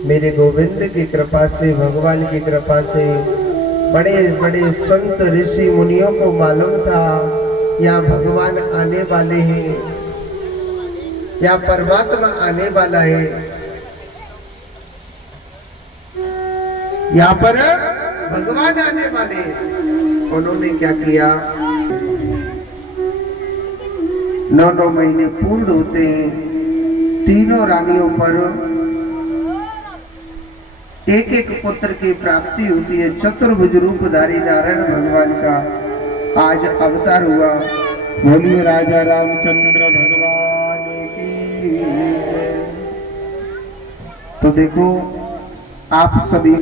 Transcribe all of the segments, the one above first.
मेरे गोविंद की कृपा से, भगवान की कृपा से बड़े बड़े संत ऋषि मुनियों को मालूम था या भगवान आने वाले हैं या परमात्मा आने वाला है। यहाँ पर भगवान आने वाले, उन्होंने क्या किया, 9 महीने पूर्ण होते हैं, तीनों रानियों पर एक एक पुत्र की प्राप्ति होती है। चतुर्भुज रूपधारी नारायण भगवान का आज अवतार हुआ। बोलिए राजा रामचंद्र भगवान की। तो देखो आप सभी,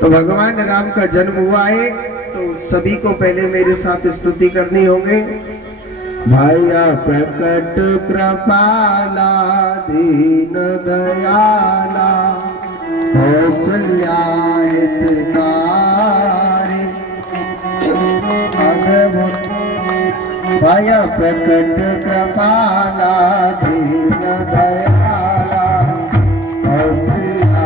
तो भगवान राम का जन्म हुआ है, तो सभी को पहले मेरे साथ स्तुति करनी होगी। भया प्रकट कृपाला दीन दयाला कौशल्या हितकारी अद्भुत। भया प्रकट कृपाला दीन दयाला कौशल्या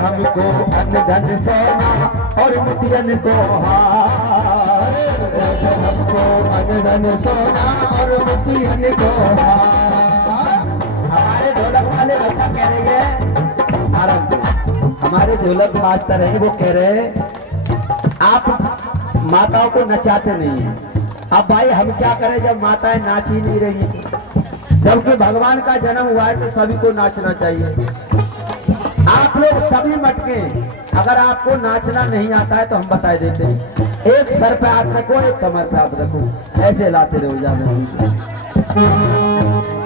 हमको अन्न धन सोना और मुटियन को हार, हमको अन्न धन सोना और मुटियन को हार। हमारे ढोलक वाले बच्चा कह रही है, हमारे ढोलक मास्टर है, वो कह रहे हैं आप माताओं को नचाते नहीं है। अब भाई हम क्या करें जब माताएं नाच ही नहीं रही, जबकि भगवान का जन्म हुआ है तो सभी को नाचना चाहिए। आप लोग सभी मटके, अगर आपको नाचना नहीं आता है तो हम बता देते हैं, एक सर पे हाथ रखो, एक कमर पे हाथ रखो, ऐसे लाते रहो जाने।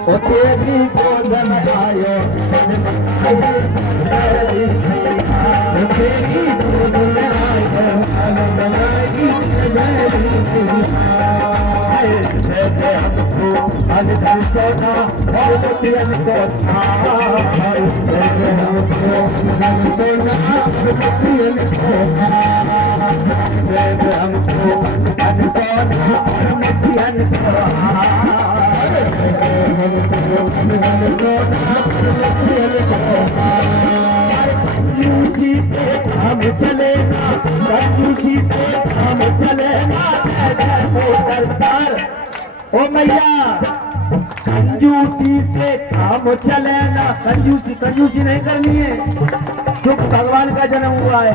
ओ तेरी गोद में आयो तेरी गोद में आयो जैसे हमको अनधन सोना और मोतियन को जैसे हमको अनधन सोना और मोतियन को जैसे हमको अनधन सोना और मोतियन को कंजूसी पे काम चलेगा कंजूसी पे काम चलेगा सरकार ओ मैया कंजूसी पे काम चलेगा कंजूसी नहीं करनी है जो भगवान का जन्म हुआ है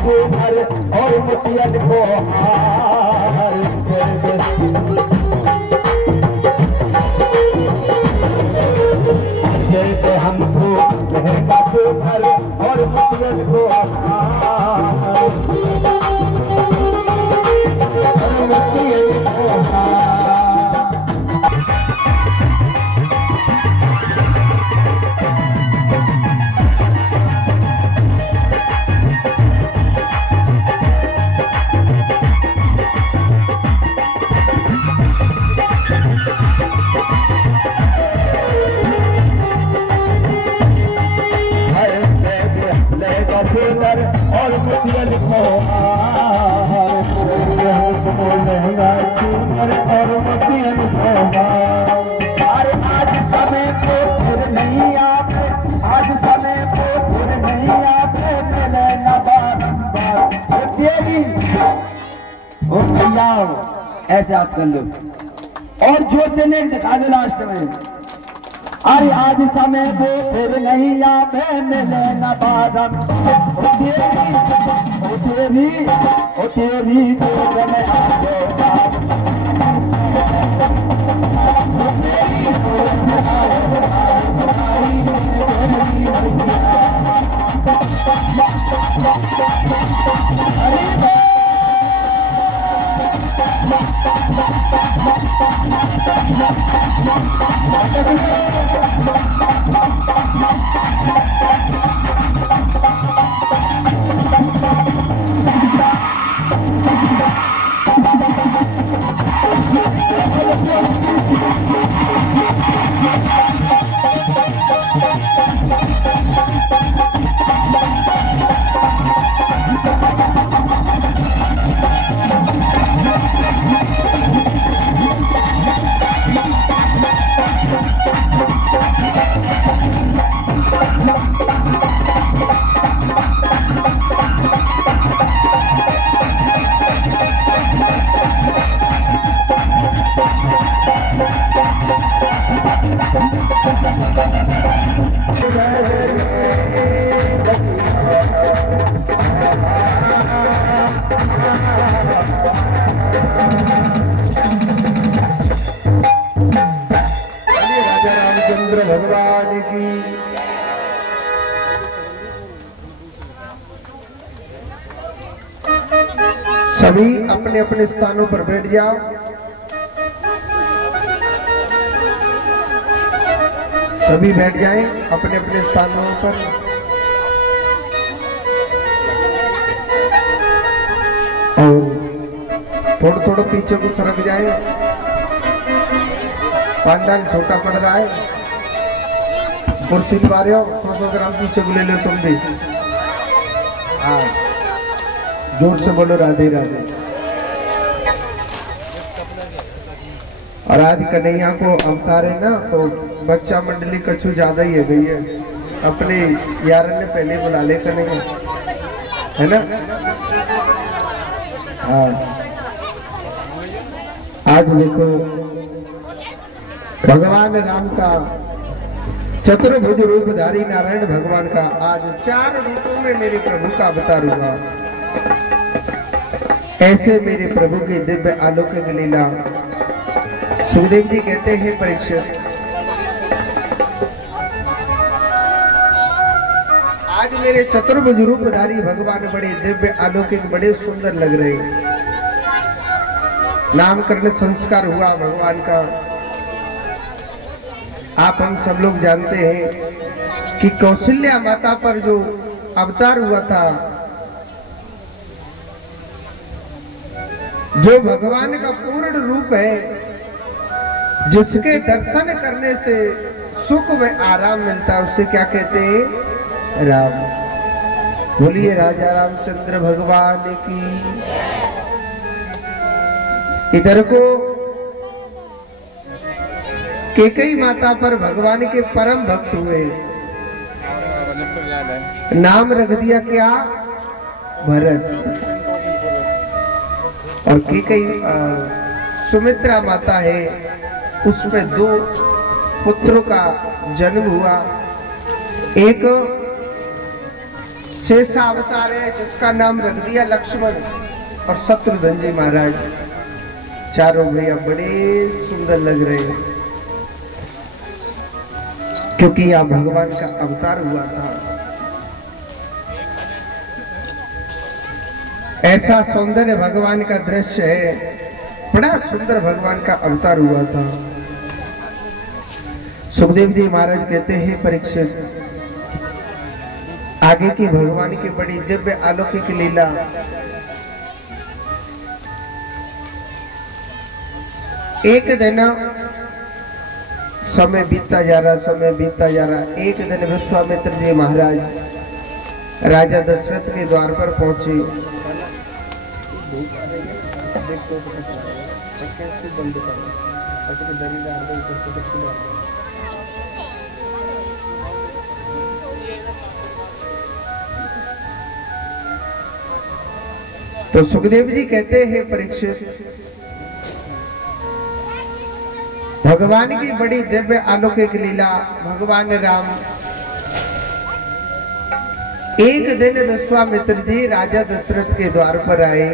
और मोतियन को हार जैसे हमको रहेगा सुभर और मोतियन को हार मोतियन को और मोतियन को और मोतियन को अरे आज समय को फिर नहीं आते आज समय को फिर नहीं आते मिले न बारंबार तेरी ओ भैया ऐसे आप कर लो और जो चले दिखा दो लास्ट में अरे आज समय को फिर नहीं आते मिले न बारम ओ तेरी गोद में आयो राजा रामचंद्र भगवान की। सभी अपने अपने स्थानों पर बैठ जाओ। सभी बैठ जाएं अपने अपने स्थानों पर। और थोड़ा थोड़ा पीछे को सरक जाए। पांडाल छोटा पड़ रहा है। कुर्सी पा रहे हो, 100 ग्राम पीछे को ले लो तुम भी। हाँ, जोर से बोलो राधे राधे। और आज कन्हैया को अवतार है ना, तो बच्चा मंडली कछु ज्यादा ही है गई है। अपने यार ने पहले बुला ले कन्हैया, है ना। हाँ, आज देखो भगवान राम का चतुर्भुज रूपधारी नारायण भगवान का आज 4 रूपों में मेरे प्रभु का अवतार हुआ। ऐसे मेरे प्रभु की दिव्य अलौकिक लीला। सुखदेव जी कहते हैं परीक्षित, आज मेरे चतुर्भुज रूपधारी भगवान बड़े दिव्य अलौकिक बड़े सुंदर लग रहे हैं। नामकरण संस्कार हुआ भगवान का। आप हम सब लोग जानते हैं कि कौशल्या माता पर जो अवतार हुआ था, जो भगवान का पूर्ण रूप है, जिसके दर्शन करने से सुख व आराम मिलता है, उसे क्या कहते हैं? राम। बोलिए राजा रामचंद्र भगवान की। इधर को कैकेयी माता पर भगवान के परम भक्त हुए, नाम रख दिया क्या? भरत। और कैकेयी सुमित्रा माता है, उसमें 2 पुत्रों का जन्म हुआ। एक शेषा अवतार है जिसका नाम रख दिया लक्ष्मण, और शत्रुघ्न जी महाराज। चारों भैया बड़े सुंदर लग रहे हैं, क्योंकि यह भगवान का अवतार हुआ था। ऐसा सौंदर्य भगवान का दृश्य है, बड़ा सुंदर भगवान का अवतार हुआ था। सुखदेव जी महाराज कहते हैं परीक्षित, आगे की भगवान की बड़ी दिव्य अलौकिक लीला। एक दिन समय बीतता जा रहा, समय बीतता जा रहा। एक दिन विश्वामित्र जी महाराज राजा दशरथ के द्वार पर पहुंचे। तो सुखदेव जी कहते हैं परीक्षित, भगवान की बड़ी दिव्य अलौकिक लीला। भगवान राम एक दिन विश्वामित्र जी राजा दशरथ के द्वार पर आए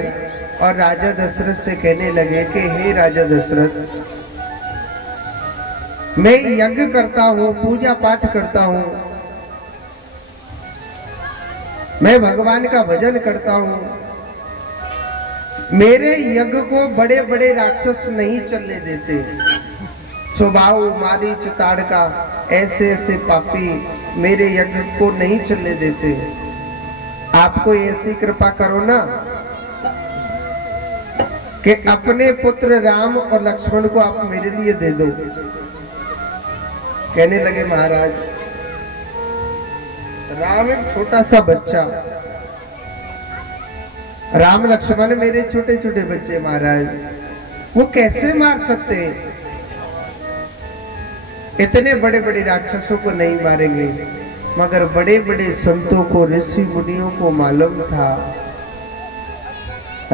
और राजा दशरथ से कहने लगे कि हे राजा दशरथ, मैं यज्ञ करता हूँ, पूजा पाठ करता हूँ, मैं भगवान का भजन करता हूँ। मेरे यज्ञ को बड़े बड़े राक्षस नहीं चलने देते। स्वभाव मारीच ताड़का ऐसे ऐसे पापी मेरे यज्ञ को नहीं चलने देते। आपको ऐसी कृपा करो ना कि अपने पुत्र राम और लक्ष्मण को आप मेरे लिए दे दो। कहने लगे महाराज, राम एक छोटा सा बच्चा, राम लक्ष्मण मेरे छोटे छोटे बच्चे महाराज, वो कैसे मार सकते हैं? इतने बड़े बड़े राक्षसों को नहीं मारेंगे। मगर बड़े बड़े संतों को, ऋषि मुनियों को मालूम था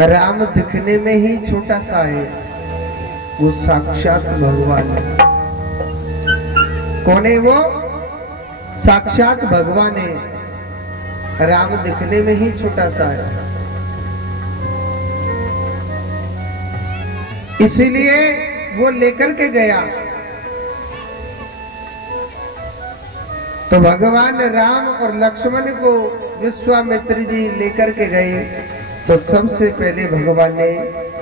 राम दिखने में ही छोटा सा है, वो साक्षात भगवान है। कौन है वो? साक्षात भगवान है। राम दिखने में ही छोटा सा है, इसीलिए वो लेकर के गया। तो भगवान राम और लक्ष्मण को विश्वामित्र जी लेकर के गए। तो सबसे पहले भगवान ने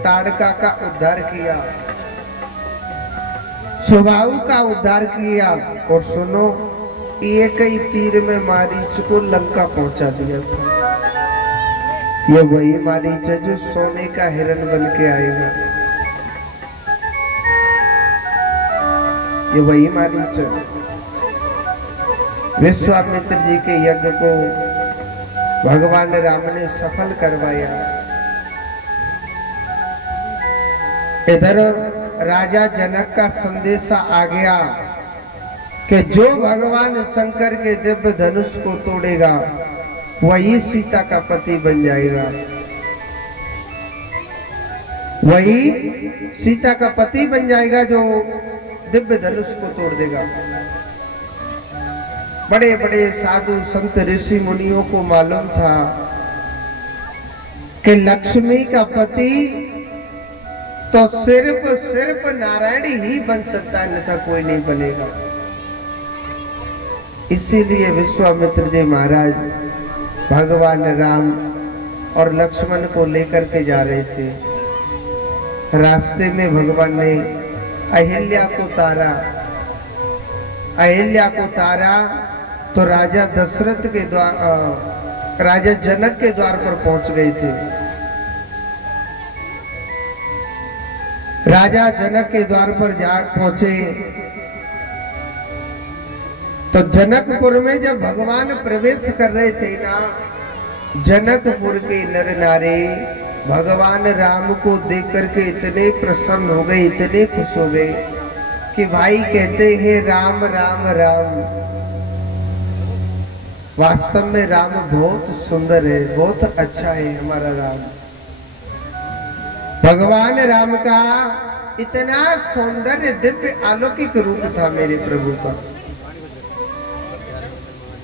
ताड़का का उद्धार किया, सुबाहु का उद्धार किया। और सुनो, एक ही तीर में मारीच को लंका पहुंचा दिया था। ये वही मारीच है जो सोने का हिरण बन के आएगा। ये वही मारीच है। विश्वामित्र जी के यज्ञ को भगवान राम ने सफल करवाया। इधर राजा जनक का संदेशा आ गया कि जो भगवान शंकर के दिव्य धनुष को तोड़ेगा वही सीता का पति बन जाएगा, वही सीता का पति बन जाएगा जो दिव्य धनुष को तोड़ देगा। बड़े बड़े साधु संत ऋषि मुनियों को मालूम था कि लक्ष्मी का पति तो सिर्फ नारायण ही बन सकता है, अन्यथा कोई नहीं बनेगा। इसीलिए विश्वामित्र जी महाराज भगवान राम और लक्ष्मण को लेकर के जा रहे थे। रास्ते में भगवान ने अहिल्या को तारा तो राजा दशरथ के द्वार, राजा जनक के द्वार पर पहुंच गए थे। राजा जनक के द्वार पर जा पहुंचे तो जनकपुर में जब भगवान प्रवेश कर रहे थे ना, जनकपुर के नर नारी भगवान राम को देख करके इतने प्रसन्न हो गए, इतने खुश हो गए कि भाई कहते हैं राम राम राम। वास्तव में राम बहुत सुंदर है, बहुत अच्छा है हमारा राम। भगवान राम का इतना सौंदर्य दिव्य अलौकिक रूप था मेरे प्रभु का।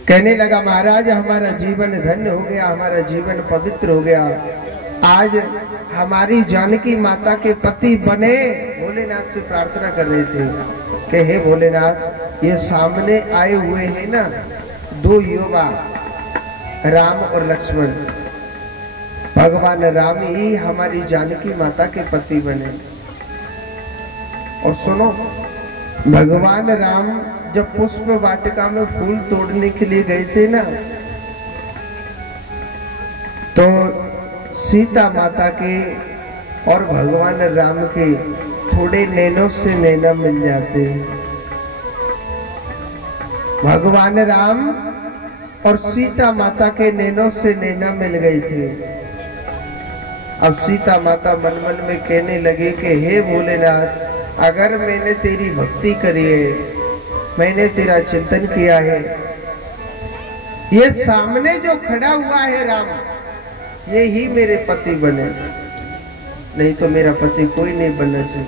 कहने लगा महाराज हमारा जीवन धन्य हो गया, हमारा जीवन पवित्र हो गया। आज हमारी जानकी माता के पति बने। भोलेनाथ से प्रार्थना कर रहे थे कि हे भोलेनाथ, ये सामने आए हुए हैं ना दो युवा राम और लक्ष्मण, भगवान राम ही हमारी जानकी माता के पति बने। और सुनो, भगवान राम जब पुष्प वाटिका में फूल तोड़ने के लिए गए थे ना, तो सीता माता के और भगवान राम के थोड़े नैनों से नैना मिल जाते हैं। भगवान राम और सीता माता के नैनों से नैना मिल गए थे। अब सीता माता मन मन में कहने लगे कि हे भोलेनाथ, अगर मैंने तेरी भक्ति करी है, मैंने तेरा चिंतन किया है, ये सामने जो खड़ा हुआ है राम, ये ही मेरे पति बने, नहीं तो मेरा पति कोई नहीं बनना चाहिए।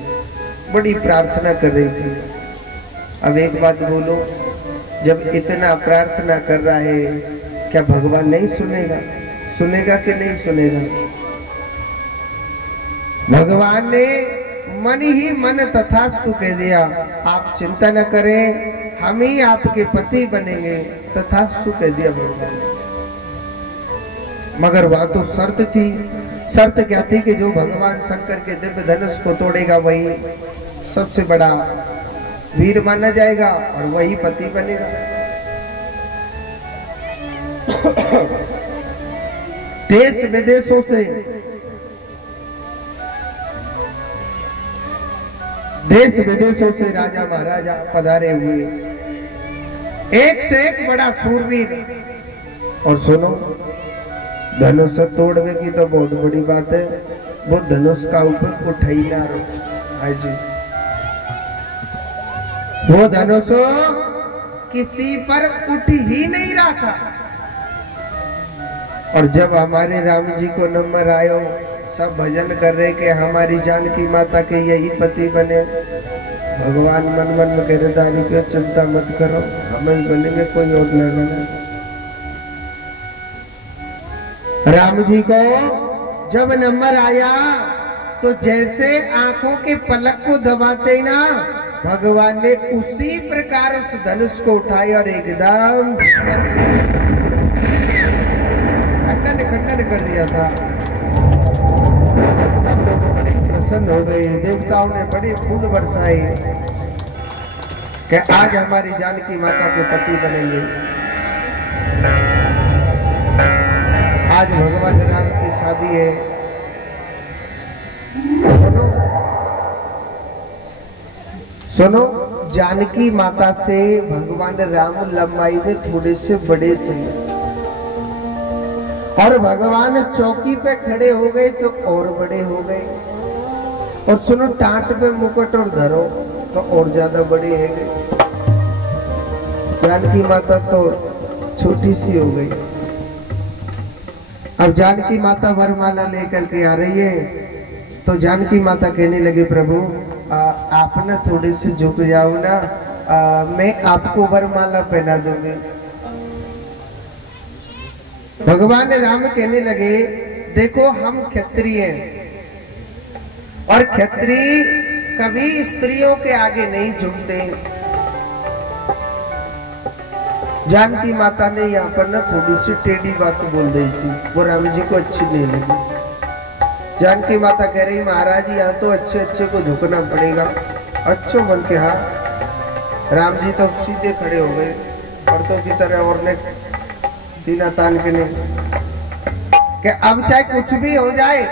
बड़ी प्रार्थना कर रही थी। अब एक बात बोलो, जब इतना प्रार्थना कर रहा है, क्या भगवान नहीं सुनेगा? सुनेगा कि नहीं सुनेगा? भगवान ने मन ही मन तथास्तु कह दिया। आप चिंता न करें, हम ही आपके पति बनेंगे, तथास्तु कह दिया भगवान। मगर वहां तो शर्त थी। शर्त क्या थी कि जो भगवान शंकर के दिव्य धनुष को तोड़ेगा वही सबसे बड़ा वीर माना जाएगा और वही पति बनेगा। देश विदेशों से राजा महाराजा पधारे हुए, एक से एक बड़ा सूरवीर। और सुनो, धनुष तोड़ने की तो बहुत बड़ी बात है, वो धनुष का ऊपर उठाई ना रो। हाँ जी, वो धनुष किसी पर उठ ही नहीं रहा था। और जब हमारे राम जी को नंबर आयो, सब भजन कर रहे कि हमारी जानकी माता के यही पति बने। भगवान मन मन में कह रहे दानी पे चिंता मत करो, हम ही बनेंगे, कोई और नहीं बने। राम जी को जब नंबर आया तो जैसे आंखों के पलक को दबाते ही ना, भगवान ने उसी प्रकार उस धनुष को उठाया और एकदम खंडन खंडन कर दिया था। सब लोग बड़े प्रसन्न हो गए, देवताओं ने बड़े फूल बरसाए कि आज हमारी जानकी माता के पति बनेंगे। आज भगवान राम की शादी है। सुनो, जानकी माता से भगवान राम लंबाई में थोड़े से बड़े थे और भगवान चौकी पे खड़े हो गए तो और बड़े हो गए। और सुनो, टाट पे मुकुट और धरो तो और ज्यादा बड़े है गए। जानकी माता तो छोटी सी हो गई। अब जानकी माता वरमाला लेकर के आ रही है तो जानकी माता कहने लगे, प्रभु आप ना थोड़े से झुक जाओ ना, मैं आपको वरमाला पहना दूंगी। भगवान राम कहने लगे, देखो हम क्षत्रिय हैं और क्षत्रिय कभी स्त्रियों के आगे नहीं झुकते। जानकी माता ने यहाँ पर ना थोड़ी सी टेढ़ी बात बोल दी थी, वो राम जी को अच्छी नहीं लगी। जानकी माता कह रही, महाराज यहाँ तो अच्छे अच्छे को झुकना पड़ेगा। अच्छो बन के हाँ। राम जी तो सीधे खड़े हो गए औरतों की तरह, और ने सीना तान के नहीं कि अब चाहे कुछ भी हो जाए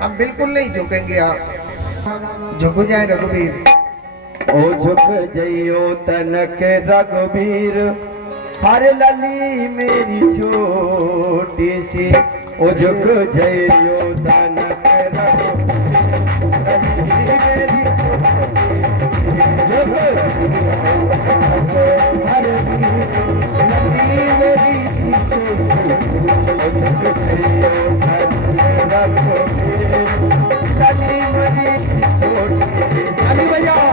हम बिल्कुल नहीं झुकेंगे। आप झुक जाए रघुवीर। ओ झुक जइयो तनक रघुवीर, हर लली मेरी छोटी सी। ओ झुक जइयो तनक रघुवीर, झुक हर लली मेरी ताली बजाओ।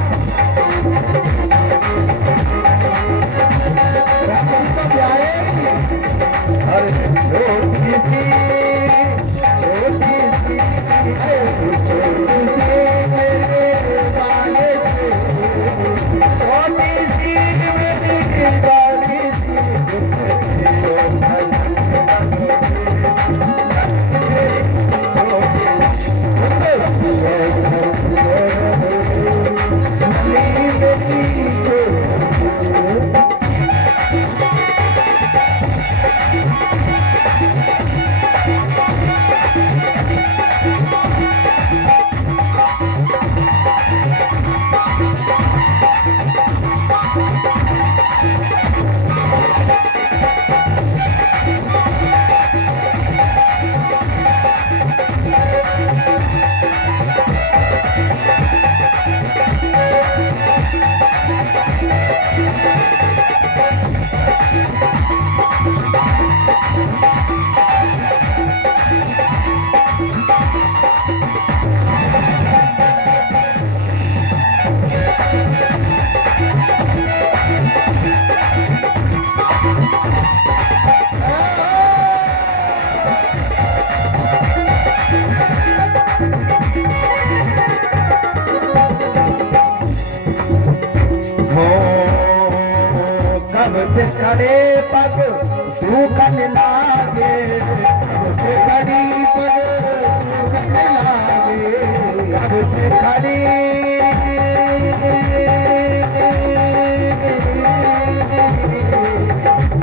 से खड़े पग सूखन लागे, से खड़ी पग सूखन लागे, अब से खड़ी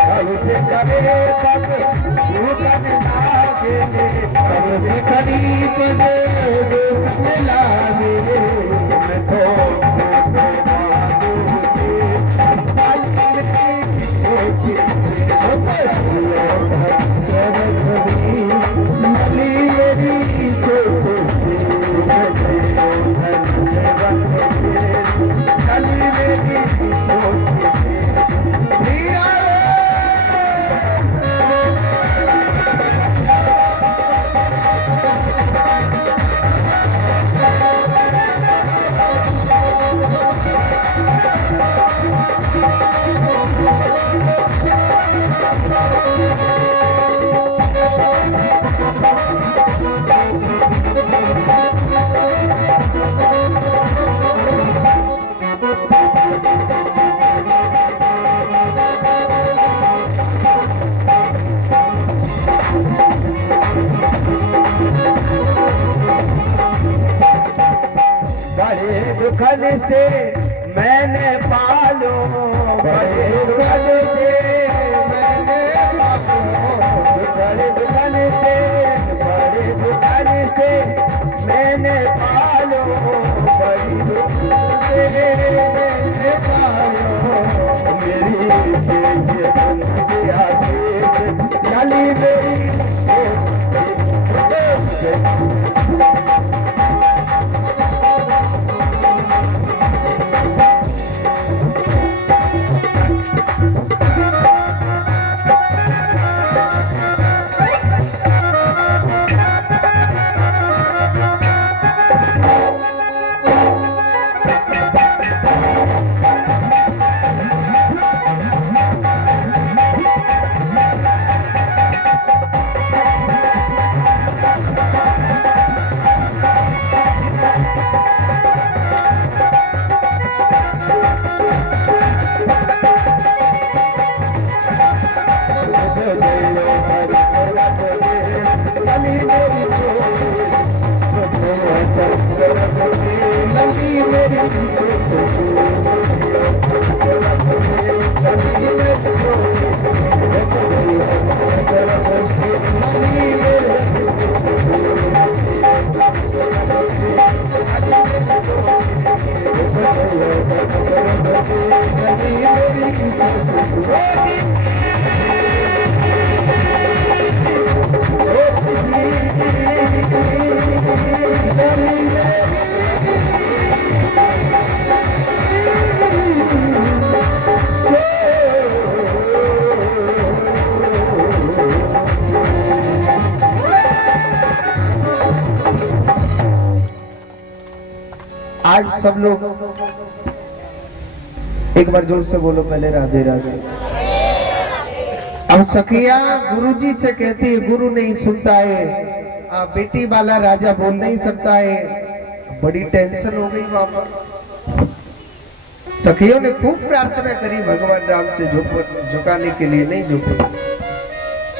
अब से खड़े पग सूखन लागे, अब से खड़ी पग सूखन लागे। दुखन से मैंने पालो, बड़े दुखन से मैंने पालो, बड़े दुखन से, बड़े दुखन से मैंने पालो, बड़ी दुखन से मैंने पालो, मेरी ये तुमसे आशीष चली मेरी आज सब लोग एक बार जोर से बोलो पहले राधे राधे। अब सखिया गुरुजी से कहती है गुरु नहीं सुनता है, बेटी वाला राजा बोल नहीं सकता है। बड़ी टेंशन हो गई वहां पर। सखियों ने खूब प्रार्थना करी भगवान राम से झुकाने के लिए, नहीं झुके।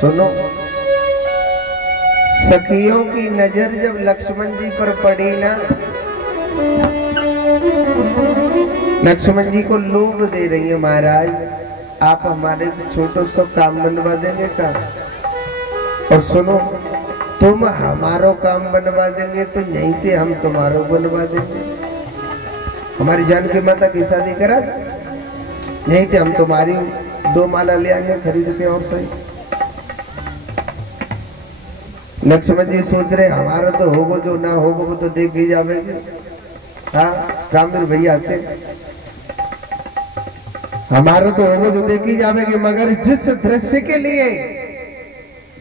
सुनो, सखियों की नजर जब लक्ष्मण जी पर पड़ी ना, लक्ष्मण जी को लोभ दे रही है, महाराज आप हमारे छोटो सा काम बनवा देंगे का? और सुनो, तुम हमारो काम बनवा देंगे तो नहीं थे हम तुम्हारो बनवा देंगे। हमारी जानकी माता की शादी करा, नहीं थे हम तुम्हारी 2 माला ले आएंगे खरीद के। और सही लक्ष्मण जी सोच रहे हमारा तो होगो, जो ना होगो वो तो देख ही जावेंगे। हाँ रामवीर भैया से हमारा तो होगो जो देखी जावेगी, मगर जिस दृश्य के लिए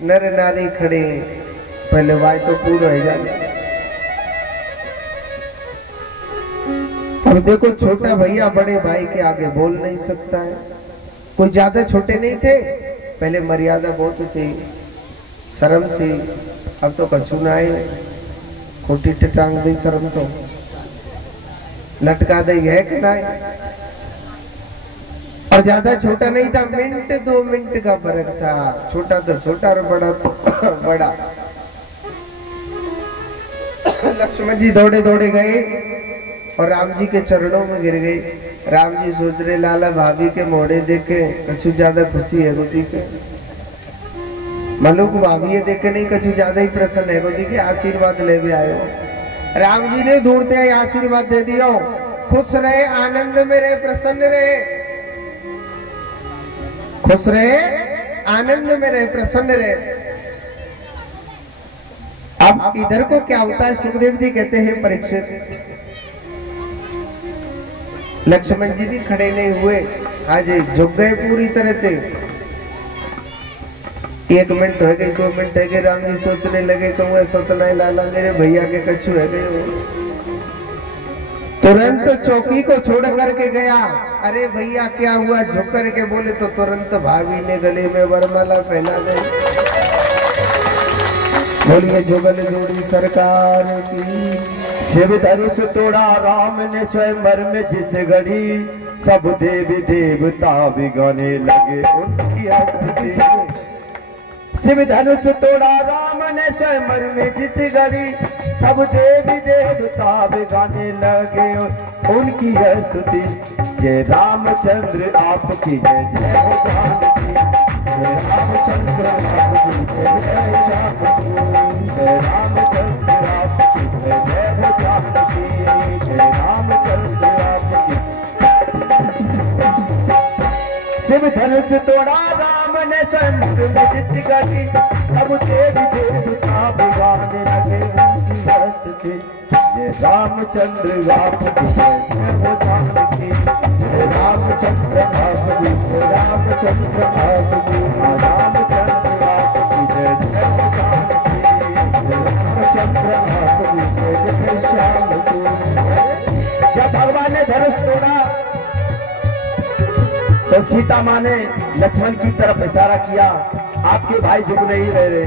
नर नारी खड़े पहले वाय तो पूरा हो जाए। अब देखो छोटा भैया बड़े भाई के आगे बोल नहीं सकता है, कोई ज्यादा छोटे नहीं थे, पहले मर्यादा बहुत थी, शर्म थी। अब तो कछु ना है, खोटी टांग दी शर्म तो लटका दी है कि नहीं। और ज्यादा छोटा नहीं था, मिनट 2 मिनट का फर्क था। छोटा तो छोटा और बड़ा तो बड़ा। लक्ष्मण जी दौड़े दौड़े गए और राम जी के चरणों में गिर गए। राम जी सोच रहे लाला भाभी के मोड़े देखे कछु ज्यादा खुशी है गोदी के, मलुक भाभी देखे नहीं कछु ज्यादा ही प्रसन्न है गोदी के, आशीर्वाद ले भी आयो। राम जी ने ढूंढते ही आशीर्वाद दे दिया, खुश रहे, आनंद में रहे, प्रसन्न रहे, खुश रहे, आनंद में रहे, प्रसन्न रहे। अब इधर को क्या होता है, सुखदेव जी कहते हैं परीक्षित, लक्ष्मण जी भी खड़े नहीं हुए, आज झुक गए पूरी तरह से। 1 मिनट हो गई, 2 मिनट है गए, राम जी सोचने लगे कहूँ सतना लाला मेरे भैया के कछु है गए। तुरंत चौकी को छोड़ करके गया। अरे भैया क्या हुआ, झुक करके बोले तो तुरंत भाभी ने गले में वरमाला पहना दे। बोलिए जुगल जोड़ी सरकार की। शिव धनुष तोड़ा राम ने स्वयंवर में जिस घड़ी, सब देवी देवता भी गाने लगे उनकी आरती। शिव धनुष तोड़ा राम ने स्वयंवर में जिस घड़ी, सब देवी देवता भी गाने लगे उनकी स्तुति। जय रामचंद्र आपकी जय जय हो जानकी, जय रामचंद्र आपकी जय जय जानकी, जय रामचंद्र आपकी जय जय हो जानकी, जय रामचंद्र आपकी। शिव धनुष तोड़ा राम ने स्वयंवर में जिस घड़ी, सब देवी देवता भी गाने लगे उनकी स्तुति। जय रामचंद्र आपकी जय जय हो जानकी, जय रामचंद्र आपकी जय रामचंद्र आपकी, रामचंद्र आपकी जय जय हो जानकी, जय रामचंद्र आपकी जय जय श्यामकी। जब भगवान ने धनुष तोड़ा तो सीता माँ ने लक्ष्मण की तरफ इशारा किया, आपके भाई झुक नहीं रहे।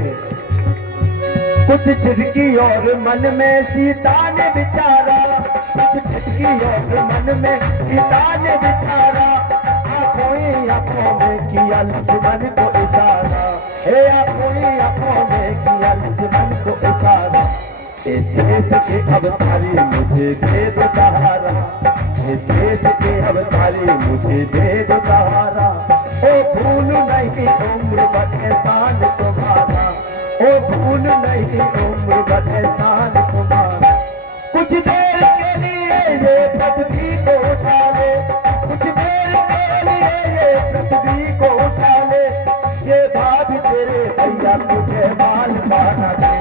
कुछ झिझकी और मन में सीता ने विचारा, कुछ झिझकी और मन में सीता ने विचारा, आंखों ही आंखों में किया लक्ष्मण को इशारा, हे आंखों ही आंखों में किया लक्ष्मण को इशारा। शेष के अवतारी मुझे दे दो सहारा, शेष के अवतारी मुझे दे दो सहारा। ओ भूल नहीं उम्र बदसान तुम्हारा, ओ भूल नहीं उम्र बदसान तुम्हारा। कुछ देर के लिए ये पृथ्वी को उठा ले, कुछ देर के लिए ये पृथ्वी को उठा ले, ये भाभी तेरे भैया तुझे माल पहना दे,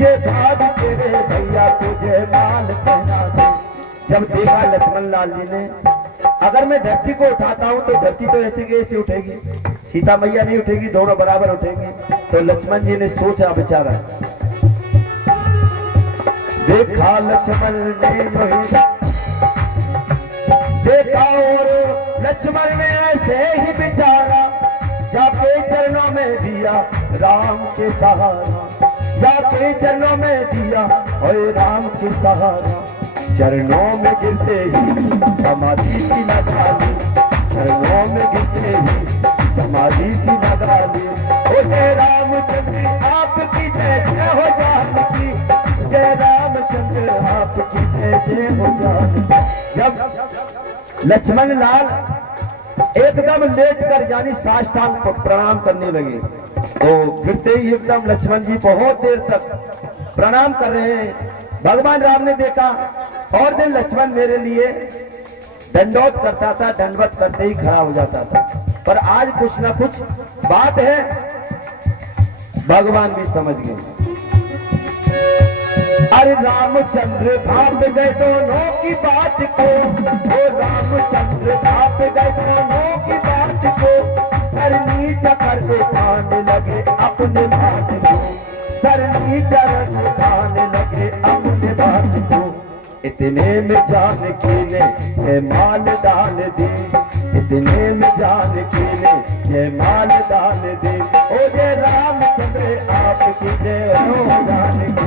ये भाभी तेरे भैया तुझे माल पहना दे। जब देखा लक्ष्मण लाल जी ने, अगर मैं धरती को उठाता हूं तो धरती तो ऐसे की ऐसे उठेगी, सीता मैया नहीं उठेगी, दोनों बराबर उठेंगे। तो लक्ष्मण जी ने सोचा विचारा, देखा लक्ष्मण ने देखा और लक्ष्मण ने ऐसे ही विचारा, जाके चरणों में दिया राम के सहारा, जाके चरणों में दिया और राम के सहारा। चरणों में गिरते ही समाधि सी लगा ली, चरणों में गिरते ही समाधि सी लगा ली। ओ जय रामचंद्र आपकी जय जय हो जानकी, जय रामचंद्र आपकी जय जय हो जानकी। जब लक्ष्मण लाल एकदम लेट कर यानी साष्टांग प्रणाम करने लगे, तो गिरते ही एकदम लक्ष्मण जी बहुत देर तक प्रणाम कर रहे हैं। भगवान राम ने देखा, और दिन लक्ष्मण मेरे लिए दंडोत करता था, दंडवत करते ही खड़ा हो जाता था, पर आज कुछ ना कुछ बात है। भगवान भी समझ गए, अरे रामचंद्र भाप गए दोनों की बात को, ओ रामचंद्र भाप गए दोनों की बात को, सर नीचा करके खाने लगे अपने बात को, सर नीचा खाने लगे अपने बात को। इतने में जानकी ने माल डाल दी, इतने में जानकी ने माल डाल दी। ओ जय रामचंद्र आपकी जय हो जानकी,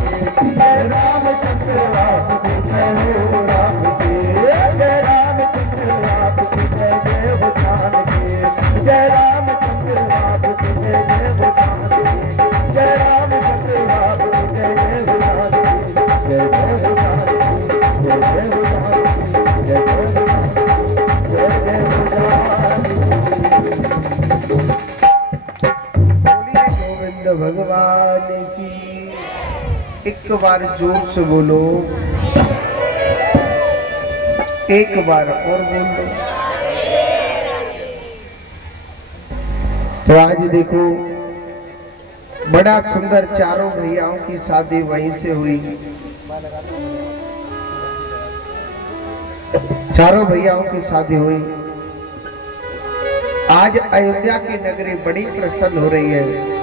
जय रामचंद्र आपकी जय हो रामकी, जय रामचंद्र आपकी जय जय हो जानकी, जय रामचंद्र आपकी जय जय हो जानकी, जय रामचंद्र आपकी जय जय हो जानकी, जय जय हो जानकी, जय जय हो जानकी, जय जय हो जानकी, जय जय हो जानकी। बोलिए गोविंद भगवान की। एक बार जोर से बोलो, एक बार और बोल दो। तो आज देखो बड़ा सुंदर चारों भैयाओं की शादी वहीं से हुई। चारों भैयाओं की शादी हुई। आज अयोध्या की नगरी बड़ी प्रसन्न हो रही है।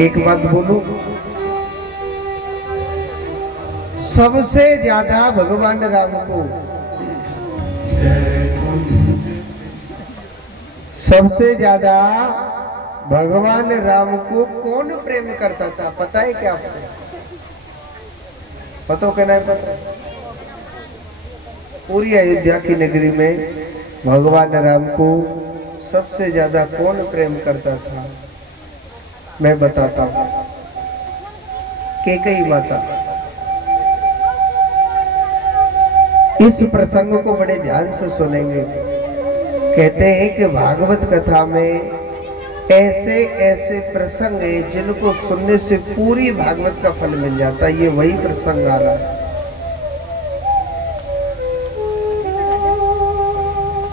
एक बात बोलूं, सबसे ज्यादा भगवान राम को, सबसे ज्यादा भगवान राम को कौन प्रेम करता था पता है क्या आपको? पता क्या नहीं पता? पूरी अयोध्या की नगरी में भगवान राम को सबसे ज्यादा कौन प्रेम करता था? मैं बताता हूं। कैकेयी माता। इस प्रसंग को बड़े ध्यान से सुनेंगे। कहते हैं कि भागवत कथा में ऐसे ऐसे प्रसंग है जिनको सुनने से पूरी भागवत का फल मिल जाता है। ये वही प्रसंग आ रहा है।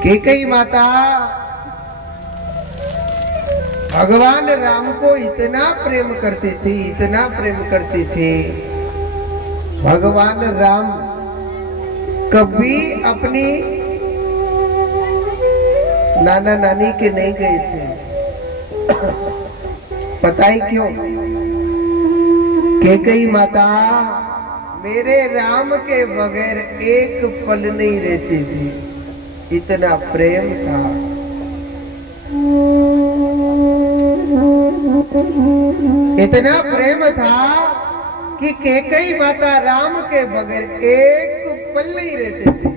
कैकेयी माता भगवान राम को इतना प्रेम करती थी, इतना प्रेम करती थी। भगवान राम कभी अपनी नाना नानी के नहीं गए थे। पता ही क्यों? कैकेयी माता मेरे राम के बगैर एक पल नहीं रहती थी, इतना प्रेम था। इतना प्रेम था कि कैकेयी माता राम के बगैर एक पल नहीं रहते थे।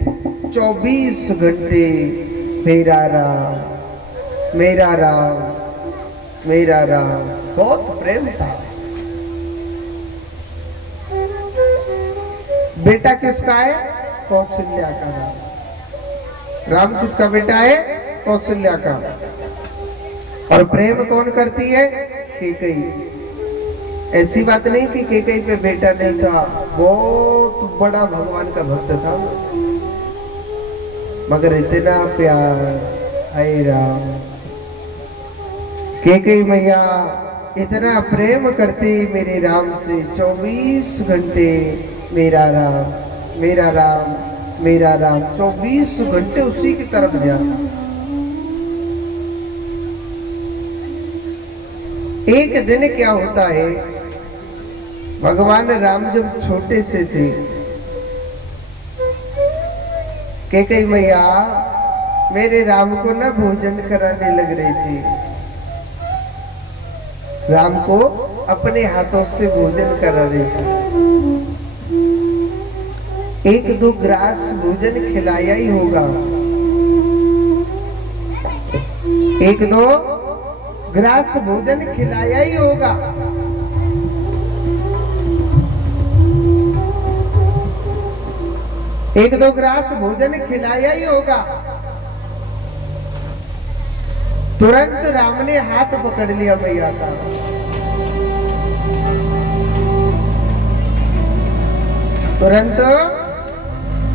24 घंटे मेरा राम, मेरा राम, मेरा राम, बहुत प्रेम था। बेटा किसका है? कौशल्या का राम। राम किसका बेटा है? कौशल्या का। और प्रेम कौन करती है? कैकेयी। ऐसी बात नहीं कि कैकेयी पे बेटा नहीं था, बहुत बड़ा भगवान का भक्त था, मगर इतना प्यार, हाय राम। कैकेयी मैया इतना प्रेम करती मेरे राम से। 24 घंटे मेरा राम, मेरा राम, मेरा राम, 24 घंटे उसी की तरफ जाता। एक दिन क्या होता है, भगवान राम जब छोटे से थे, कैकेयी मैया मेरे राम को ना भोजन कराने लग रही थी। राम को अपने हाथों से भोजन करा रही थी। एक दो ग्रास भोजन खिलाया ही होगा, एक दो ग्रास भोजन खिलाया ही होगा। एक दो ग्रास भोजन खिलाया ही होगा। तुरंत राम ने हाथ पकड़ लिया मैया का। तुरंत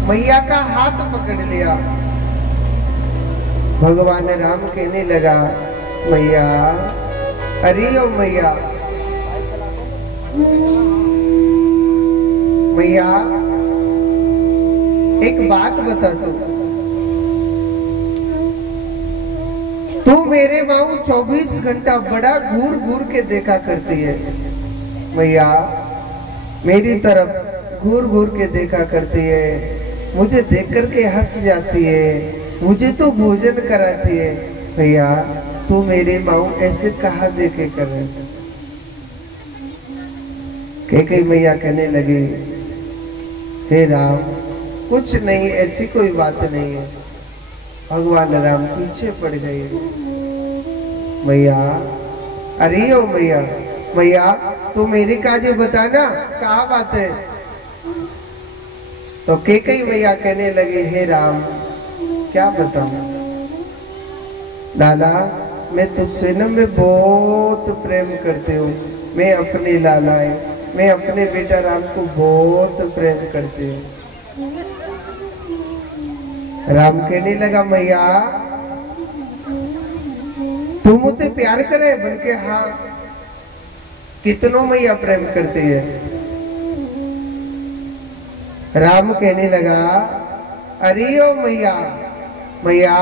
मैया का हाथ पकड़ लिया। भगवान राम कहने लगा, मैया, अरे ओ मैया, मैया एक बात बता तू मेरे माऊ 24 घंटा बड़ा घूर घूर के देखा करती है। मैया मेरी तरफ घूर घूर के देखा करती है, मुझे देख करके हंस जाती है, मुझे तो भोजन कराती है। भैया तू मेरे माऊ ऐसे कहा देखे कर रहे? कैकेयी मैया कहने लगी, हे राम कुछ नहीं, ऐसी कोई बात नहीं है। भगवान राम पीछे पड़ गए। मैया, अरे ओ मैया, मैया तू मेरे काजे बताना कहा बात है? तो कैकेयी मैया कहने लगे, हे राम क्या बताऊं? लाला मैं तुझसे न मैं बहुत प्रेम करती हूँ। मैं अपने लाला है, मैं अपने बेटा राम को बहुत प्रेम करती हूँ। राम कहने लगा, मैया तू मुझसे प्यार करे? बोल के हाँ। कितनों मैया प्रेम करती है? राम कहने लगा, अरे ओ मैया, मैया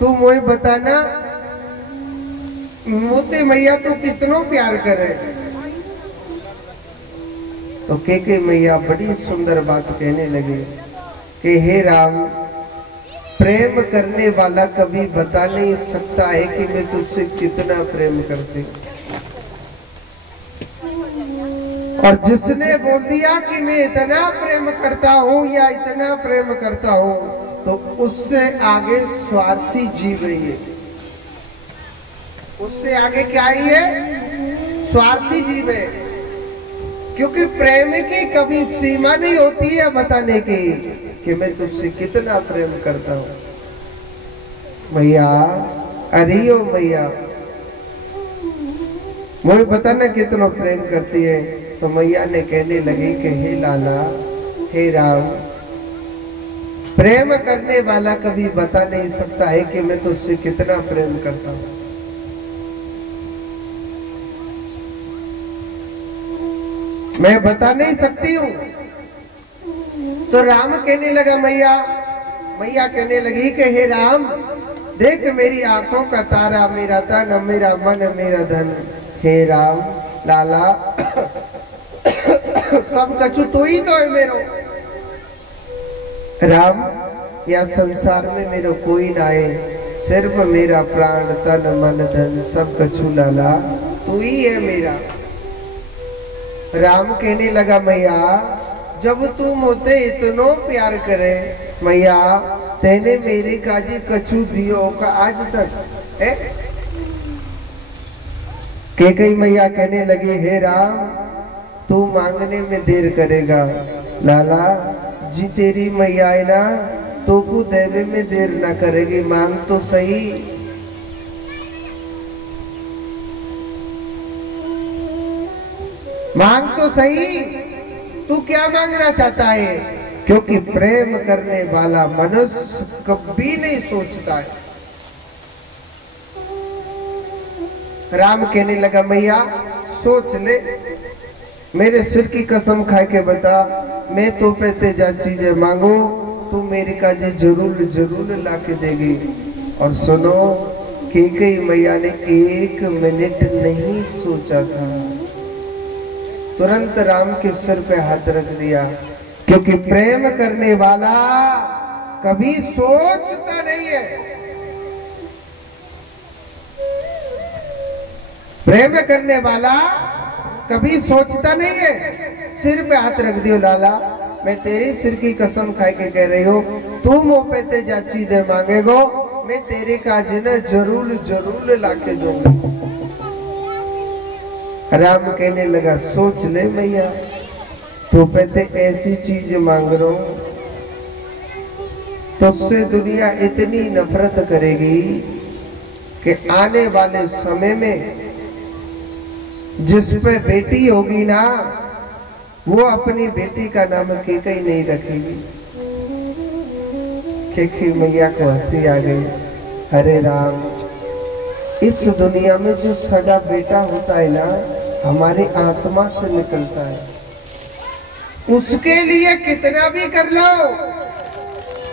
तू मुझे बताना, मुझसे मैया तू कितनों प्यार करे? तो कैकेयी मैया बड़ी सुंदर बात कहने लगी कि हे राम, प्रेम करने वाला कभी बता नहीं सकता है कि मैं तुझसे कितना प्रेम करती हूँ। और जिसने बोल दिया कि मैं इतना प्रेम करता हूँ या इतना प्रेम करता हूँ, तो उससे आगे स्वार्थी जीव है। उससे आगे क्या है? स्वार्थी जीव है। क्योंकि प्रेम की कभी सीमा नहीं होती है बताने की कि मैं तुझसे कितना प्रेम करता हूँ। मैया, अरे ओ मैया, मुझे बताना कितना प्रेम करती है। तो मैया ने कहने लगी कि हे लाला, हे राम, प्रेम करने वाला कभी बता नहीं सकता है कि मैं तुझसे कितना प्रेम करता हूं। मैं बता नहीं सकती हूं। तो राम कहने लगा मैया कहने लगी कि हे राम, देख मेरी आंखों का तारा, मेरा तन, मेरा मन, मेरा धन। हे राम लाला, सब कछु तो ही तो है मेरो। राम, या संसार में मेरो कोई ना है, सिर्फ मेरा प्राण, तन, मन, धन सब कछु लाला तू ही है मेरा। राम कहने लगा मैया, जब तू मोते इतनो प्यार करे, मैया तेने मेरे काजी कछु दियो का आज तक? कैकेयी मैया कहने लगी, हे राम, तू मांगने में देर करेगा। लाला जी, तेरी मैया है ना, तो को देवे में देर ना करेगी, मांग तो सही। मांग तो सही, तू क्या मांगना चाहता है? क्योंकि प्रेम करने वाला मनुष्य कभी नहीं सोचता है। राम कहने लगा मैया, सोच ले, मेरे सिर की कसम खा के बता, मैं तो पे तेजा चीजें मांगो तू मेरी काजी जरूर जरूर ला के देगी। और सुनो, कैकेयी मैया ने 1 मिनट नहीं सोचा था, तुरंत राम के सिर पे हाथ रख दिया। क्योंकि प्रेम करने वाला कभी सोचता नहीं है। प्रेम करने वाला कभी सोचता नहीं है। सिर पे हाथ रख दियो लाला, मैं तेरी सिर की कसम खाए के कह रही हूँ, तू मुँह पे ते जा चीजें मांगेगो, मैं तेरे काज न जरूर जरूर लाके दूंगा। राम कहने लगा, सोच ले मैया, तू पे ते ऐसी चीज मांग रहा हूं, तुझसे दुनिया इतनी नफरत करेगी कि आने वाले समय में जिस पे बेटी होगी ना, वो अपनी बेटी का नाम कैकेयी नहीं रखेगी। कैकेयी मैया को हंसी आ गई। अरे राम, इस दुनिया में जो सगा बेटा होता है ना, हमारी आत्मा से निकलता है, उसके लिए कितना भी कर लो,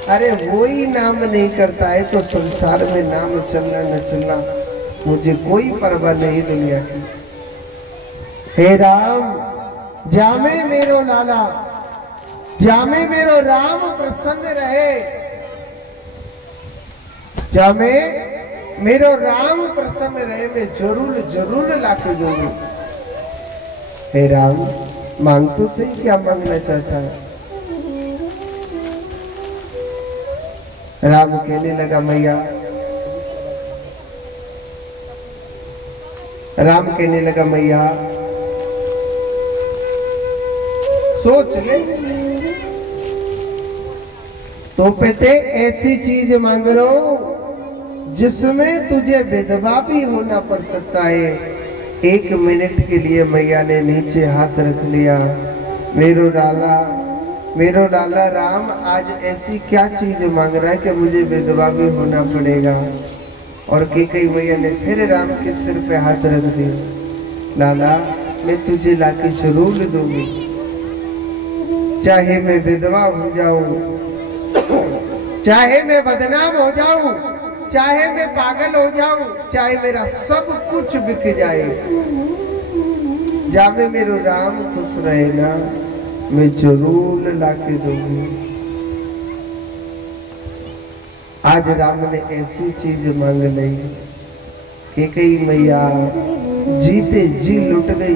अरे वो ही नाम नहीं करता है तो संसार में नाम चलना न चलना मुझे कोई परवाह नहीं दुनिया की। हे राम, जामे मेरो लाला, जामे मेरो राम प्रसन्न रहे, जामे मेरो राम प्रसन्न रहे, मैं जरूर जरूर लाके दूंगी। हे राम, मांग तो सही, क्या मांगना चाहता है? राम कहने लगा मैया, राम कहने लगा मैया, सोच ले, तो पे ऐसी चीज मांग रहा हूं जिसमें तुझे विधवा भी होना पड़ सकता है। 1 मिनट के लिए मैया ने नीचे हाथ रख लिया। मेरो लाला राम आज ऐसी क्या चीज मांग रहा है कि मुझे विधवा भी होना पड़ेगा। और कैकेयी मैया ने फिर राम के सिर पे हाथ रख दिया। लाला, मैं तुझे लाके जरूर दूंगी, चाहे मैं विधवा हो जाऊं, चाहे मैं बदनाम हो जाऊं, चाहे मैं पागल हो जाऊं, चाहे मेरा सब कुछ बिक जाए, जावे मेरो राम खुश रहे ना, मैं जरूर लाके दूंगी। आज राम ने ऐसी चीज मांग ली कि कई मैया जीते जी लुट गई,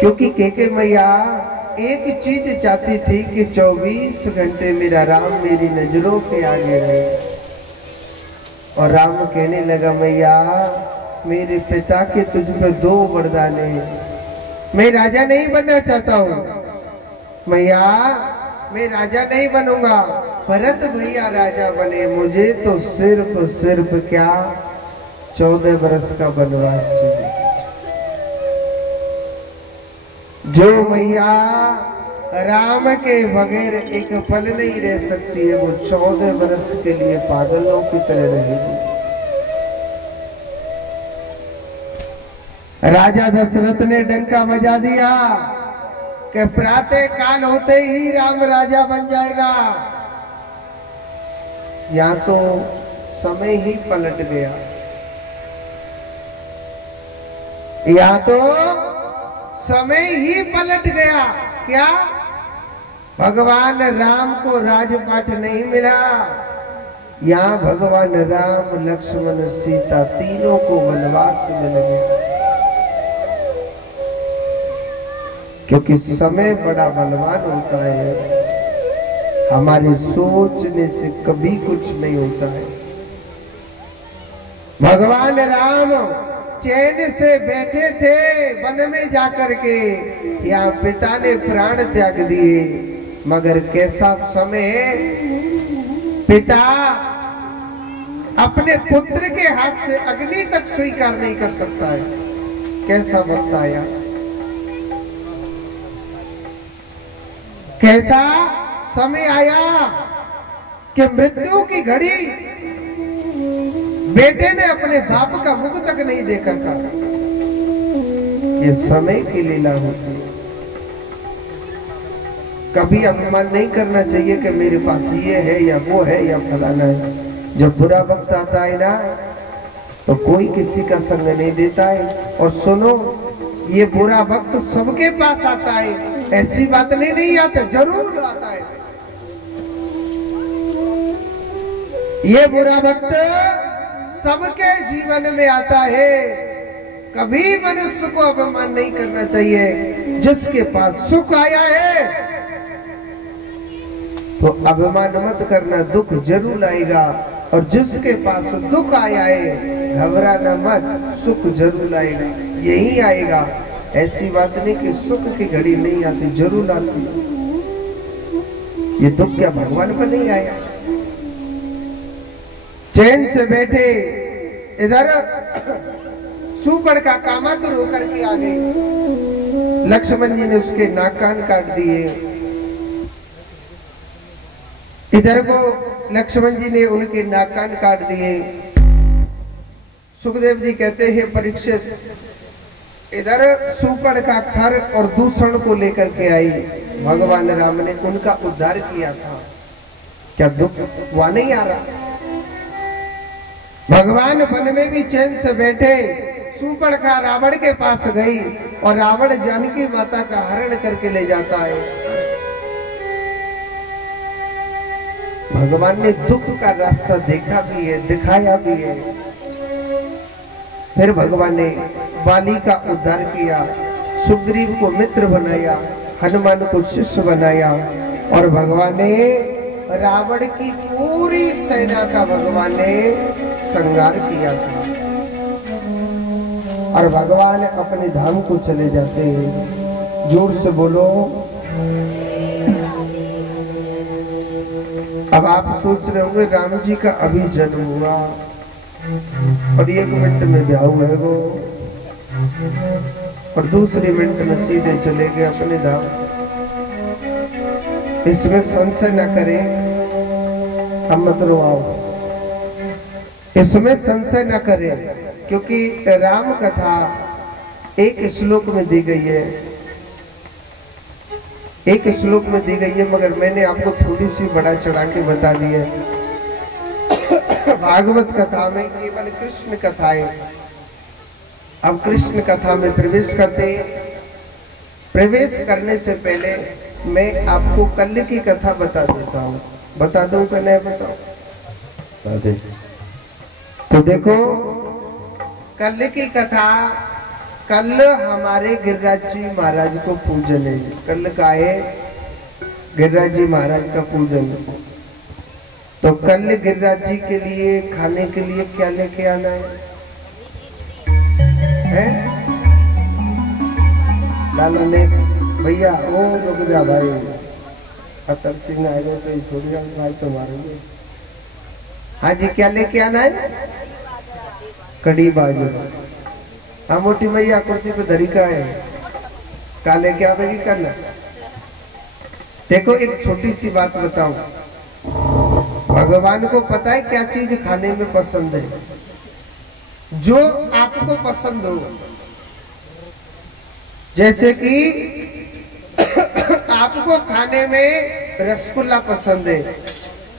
क्योंकि केके मैया एक चीज चाहती थी कि 24 घंटे मेरा राम मेरी नजरों के आगे रहे। और राम कहने लगा, मैया मेरे पिता के तुझ में 2 वरदान हैं, मैं राजा नहीं बनना चाहता हूँ मैया, मैं राजा नहीं बनूंगा, भरत भैया राजा बने, मुझे तो सिर्फ क्या 14 वर्ष का वनवास चाहिए। जो मैया राम के बगैर एक पल नहीं रह सकती है, वो 14 वर्ष के लिए पागलों की तरह रहेगी। राजा दशरथ ने डंका बजा दिया कि प्रातः काल होते ही राम राजा बन जाएगा। या तो समय ही पलट गया, या तो समय ही पलट गया। क्या भगवान राम को राजपाट नहीं मिला, या भगवान राम लक्ष्मण सीता तीनों को वनवास मिल गया। क्योंकि समय बड़ा बलवान होता है, हमारे सोचने से कभी कुछ नहीं होता है। भगवान राम चैन से बैठे थे वन में जाकर के, यहाँ पिता ने प्राण त्याग दिए, मगर कैसा समय, पिता अपने पुत्र के हाथ से अग्नि तक स्वीकार नहीं कर सकता है। कैसा वक्त आया, कैसा समय आया कि मृत्यु की घड़ी बेटे ने अपने बाप का मुख तक नहीं देखा था। ये समय की लीला होती है। कभी अभिमान नहीं करना चाहिए कि मेरे पास ये है या वो है या फलाना है। जब बुरा वक्त आता है ना, तो कोई किसी का संग नहीं देता है। और सुनो, ये बुरा वक्त सबके पास आता है, ऐसी बात नहीं आता, जरूर आता है। ये बुरा वक्त सबके जीवन में आता है। कभी मनुष्य को अपमान नहीं करना चाहिए। जिसके पास सुख आया है तो अभिमान मत करना, दुख जरूर आएगा। और जिसके पास दुख आया है, घबराना मत, सुख जरूर आएगा, यही आएगा। ऐसी बात नहीं कि सुख की घड़ी नहीं आती, जरूर आती। ये दुख क्या भगवान पर नहीं आया? चैन से बैठे इधर सुपड़ का कामातुर होकर के आ गई। लक्ष्मण जी ने उसके नाक कान काट दिए। इधर को लक्ष्मण जी ने उनके नाक कान काट दिए। सुखदेव जी कहते हैं, परीक्षित इधर सुपड़ का खर और दूषण को लेकर के आई। भगवान राम ने उनका उद्धार किया था। क्या दुख वहां नहीं आ रहा? भगवान वन में भी चैन से बैठे। सुपड़ का रावण के पास गई और रावण जानकी माता का हरण करके ले जाता है। भगवान ने दुख का रास्ता देखा भी है, दिखाया भी है। फिर भगवान ने बाली का उद्धार किया, सुग्रीव को मित्र बनाया, हनुमान को शिष्य बनाया। और भगवान ने रावण की पूरी सेना का भगवान ने संहार किया था। और भगवान अपने धाम को चले जाते हैं। जोर से बोलो। अब आप सोच रहे होंगे, राम जी का अभी जन्म हुआ और 1 मिनट में ब्याह हुआ है वो, और दूसरे मिनट में सीधे चले गए अपने धाम। इसमें संशय न करें, हम मत रोआओ, इसमें संशय न करें, क्योंकि राम कथा एक श्लोक में दी गई है, एक श्लोक में दी गई है, मगर मैंने आपको थोड़ी सी बढ़ा चढ़ा के बता दी है। भागवत कथा में केवल कृष्ण कथाएं अब कृष्ण कथा में प्रवेश करते हैं। प्रवेश करने से पहले मैं आपको कल की कथा बता देता हूँ। बता दूं कि नहीं बताऊं? तो देखो, कल की कथा, कल हमारे गिरिराज जी महाराज को पूजन है। कल का है गिरिराज जी महाराज का पूजन। तो कल गिरिराज जी के लिए खाने के लिए क्या लेके आना है? लाला ने भैया वो रुक जा भाई, अतर सिंह आएगा तो थोड़ी भाई तो मारेंगे। हाँ जी, क्या लेके आना है? कड़ी बाजू। हाँ मोटी भैया कुर्सी पे धरी का है, का लेके आवेगी करना। देखो एक छोटी सी बात बताऊं, भगवान को पता है क्या चीज खाने में पसंद है, जो आपको पसंद हो। जैसे कि आपको खाने में रसगुल्ला पसंद है,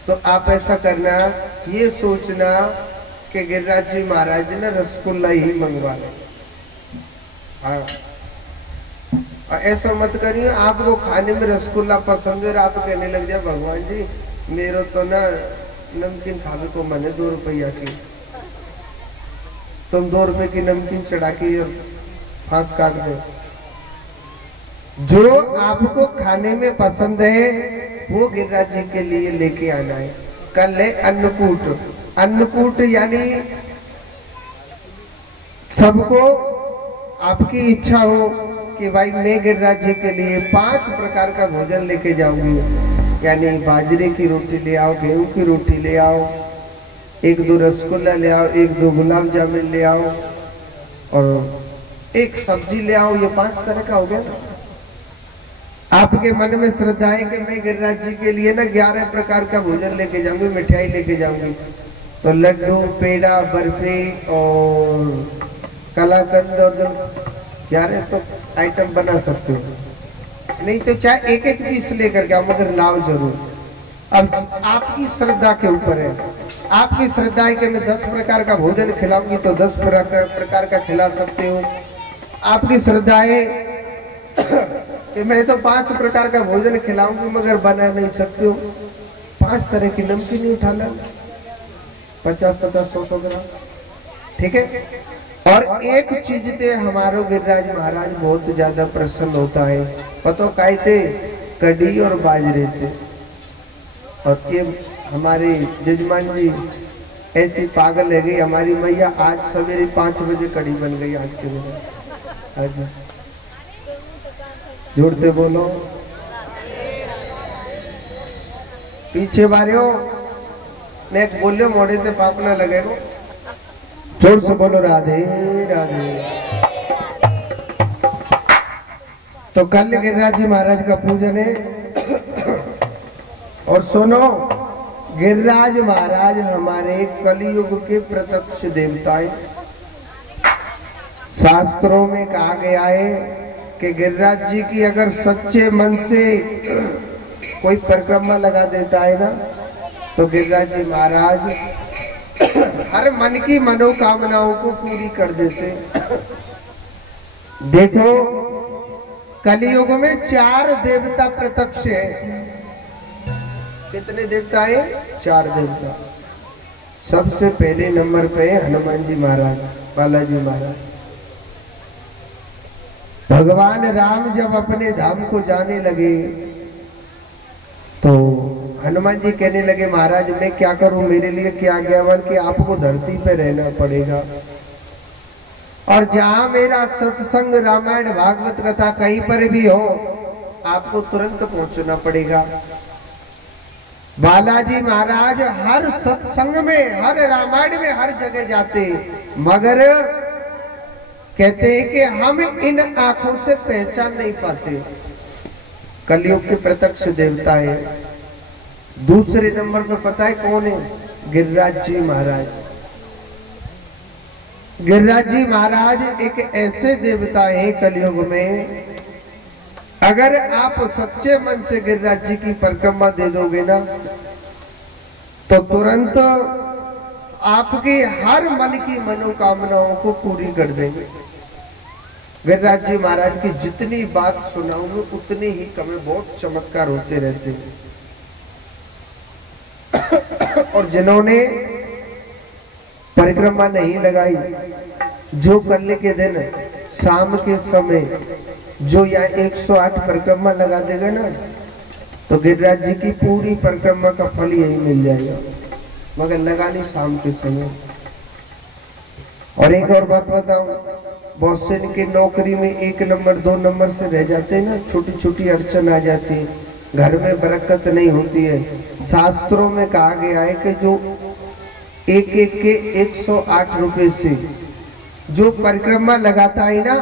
तो आप ऐसा करना, ये सोचना कि गिरिराज जी महाराज ने रसगुल्ला ही मंगवा ले। हाँ, ऐसा मत करिए आपको खाने में रसगुल्ला पसंद है और आप कहने लग जाए भगवान जी मेरे तो ना नमकीन खाने को मन है 2 रुपया की, तुम 2 रुपए की नमकीन चढ़ा के फांस काट दे। जो आपको खाने में पसंद है वो गिरिराज जी के लिए लेके आना है। कल है अन्नकूट। अन्नकूट यानी सबको आपकी इच्छा हो कि भाई मैं गिरिराज जी के लिए 5 प्रकार का भोजन लेके जाऊंगी, यानी बाजरे की रोटी ले आओ, गेहूं की रोटी ले आओ, 1-2 रसगुल्ला ले आओ, 1-2 गुलाब जामुन ले आओ और 1 सब्जी ले आओ। ये 5 तरह का हो गया ना। आपके मन में श्रद्धा है कि मैं गिरिराज जी के लिए ना 11 प्रकार का भोजन लेके जाऊंगी, मिठाई लेके जाऊंगी, तो लड्डू, पेड़ा, बर्फी और कलाकंद और जो 11 तो आइटम बना सकते हो। नहीं तो चाहे 1-1 पीस लेकर जाओ, मगर लाओ जरूर। अब आपकी श्रद्धा के ऊपर है। आपकी श्रद्धा है कि मैं 10 प्रकार का भोजन खिलाऊंगी तो 10 प्रकार का खिला सकते हो। आपकी श्रद्धा है कि मैं तो 5 प्रकार का भोजन खिलाऊंगी मगर बना नहीं सकते हो, 5 तरह की नमकीन ही उठा लेना, 50-50, 100-100 ग्राम, ठीक है। और एक चीज थे हमारो गिरिराज महाराज बहुत ज्यादा प्रसन्न होता है, पतो काय थे? कड़ी और बाजरे थे। और ये हमारे जजमान जी ऐसी पागल है गई, हमारी मैया आज सवेरे 5 बजे कड़ी बन गई। आज के दिन आज जोड़ते बोलो, पीछे बारियो नेक्स्ट बोलियो, मोड़े ते पाप ना लगेगा। जोर से बोलो राधे राधे। तो कल गिरिराज जी महाराज का पूजन है। और सुनो, गिरिराज महाराज हमारे कलयुग के प्रत्यक्ष देवता है। शास्त्रों में कहा गया है कि गिरिराज जी की अगर सच्चे मन से कोई परिक्रमा लगा देता है ना, तो गिरिराज जी महाराज हर मन की मनोकामनाओं को पूरी कर देते। देखो, कलियुग में 4 देवता प्रत्यक्ष है। कितने देवता है? 4 देवता। सबसे पहले नंबर पे हनुमान जी महाराज, बालाजी महाराज। भगवान राम जब अपने धाम को जाने लगे तो हनुमान जी कहने लगे महाराज मैं क्या करूं, मेरे लिए क्या आज्ञावन कि आपको धरती पे रहना पड़ेगा, और जहां मेरा सत्संग रामायण भागवत कथा कहीं पर भी हो आपको तुरंत पहुंचना पड़ेगा। बालाजी महाराज हर सत्संग में, हर रामायण में, हर जगह जाते, मगर कहते हैं कि हम इन आंखों से पहचान नहीं पाते। कलयुग के प्रत्यक्ष देवता है। दूसरे नंबर पर पता है कौन है? गिरिराज जी महाराज। गिरिराज जी महाराज एक ऐसे देवता है कलयुग में, अगर आप सच्चे मन से गिरिराज जी की परिक्रमा दे दोगे ना, तो तुरंत आपकी हर मन की मनोकामनाओं को पूरी कर देंगे। गिरिराज जी महाराज की जितनी बात सुनाऊंगा उतनी ही कम है, बहुत चमत्कार होते रहते हैं। और जिन्होंने परिक्रमा नहीं लगाई, जो कल के दिन शाम के समय जो यहाँ 108 परिक्रमा लगा देगा ना, तो गिरिराज जी की पूरी परिक्रमा का फल यही मिल जाएगा, मगर लगानी शाम के समय। और एक और बात बताऊं, बहुत से इनके नौकरी में 1 नंबर 2 नंबर से रह जाते हैं ना, छोटी छोटी अड़चन आ जाती है, घर में बरकत नहीं होती है। शास्त्रों में कहा गया है कि जो एक के 108 रुपए से जो परिक्रमा लगाता है ना,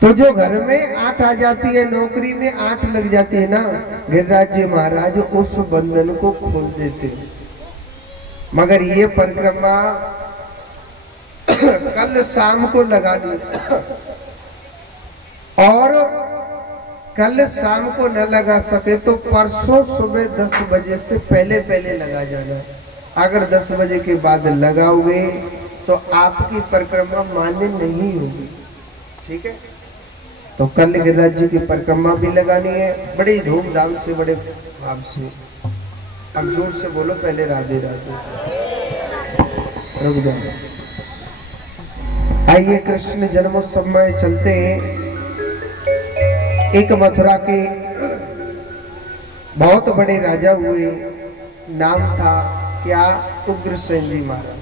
तो जो घर में 8 आ जाती है, नौकरी में 8 लग जाती है ना, गिरिराज जी महाराज उस बंधन को खोल देते हैं। मगर ये परिक्रमा कल शाम को लगानी और कल शाम को न लगा सके तो परसों सुबह 10 बजे से पहले पहले लगा जाना। अगर 10 बजे के बाद लगाओगे तो आपकी परिक्रमा मान्य नहीं होगी, ठीक है। तो कल गिरिराज जी की परिक्रमा भी लगानी है, बड़े धूमधाम से, बड़े भाव से। अब जोर से बोलो पहले राधे राधे। रुक जाओ। आइए कृष्ण जन्मोत्सव में चलते हैं। एक मथुरा के बहुत बड़े राजा हुए, नाम था क्या? उग्रसेन जी महाराज।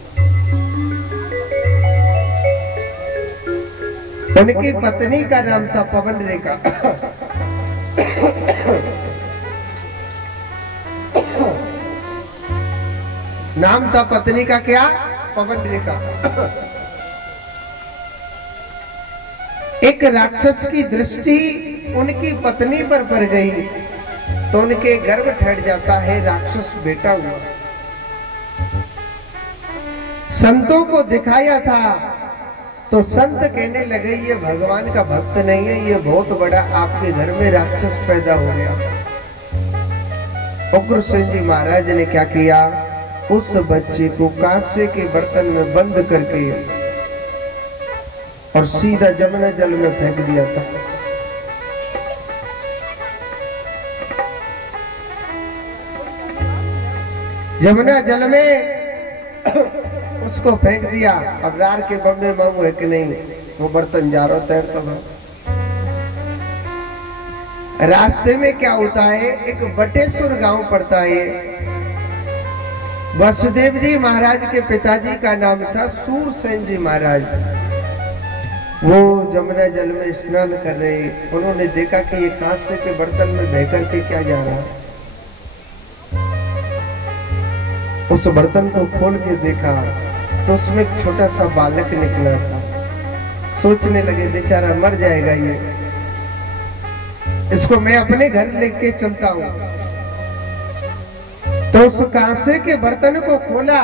उनकी पत्नी का नाम था पवन रेखा। नाम था पत्नी का क्या? पवन रेखा। एक राक्षस की दृष्टि उनकी पत्नी पर पड़ गई तो उनके गर्भ ठहर जाता है, राक्षस बेटा हुआ। संतों को दिखाया था तो संत कहने लगे ये भगवान का भक्त नहीं है, ये बहुत बड़ा आपके घर में राक्षस पैदा हो गया। उग्रसेन जी महाराज ने क्या किया? उस बच्चे को कांसे के बर्तन में बंद करके और सीधा जमुना जल में फेंक दिया था। जमुना जल में उसको फेंक दिया। अब रार के बम्बे मांगू है कि नहीं, वो बर्तन जा रहा तैरता था। रास्ते में क्या होता है, एक बटेश्वर गांव पड़ता है। वसुदेव जी महाराज के पिताजी का नाम था सूरसेन जी महाराज। वो जमुना जल में स्नान कर रहे, उन्होंने देखा कि ये कांसे के बर्तन में बह करके क्या जा रहा है। उस बर्तन को खोल के देखा तो उसमें एक छोटा सा बालक निकला था। सोचने लगे बेचारा मर जाएगा ये, इसको मैं अपने घर लेके चलता हूं। तो उस कांसे के बर्तन को खोला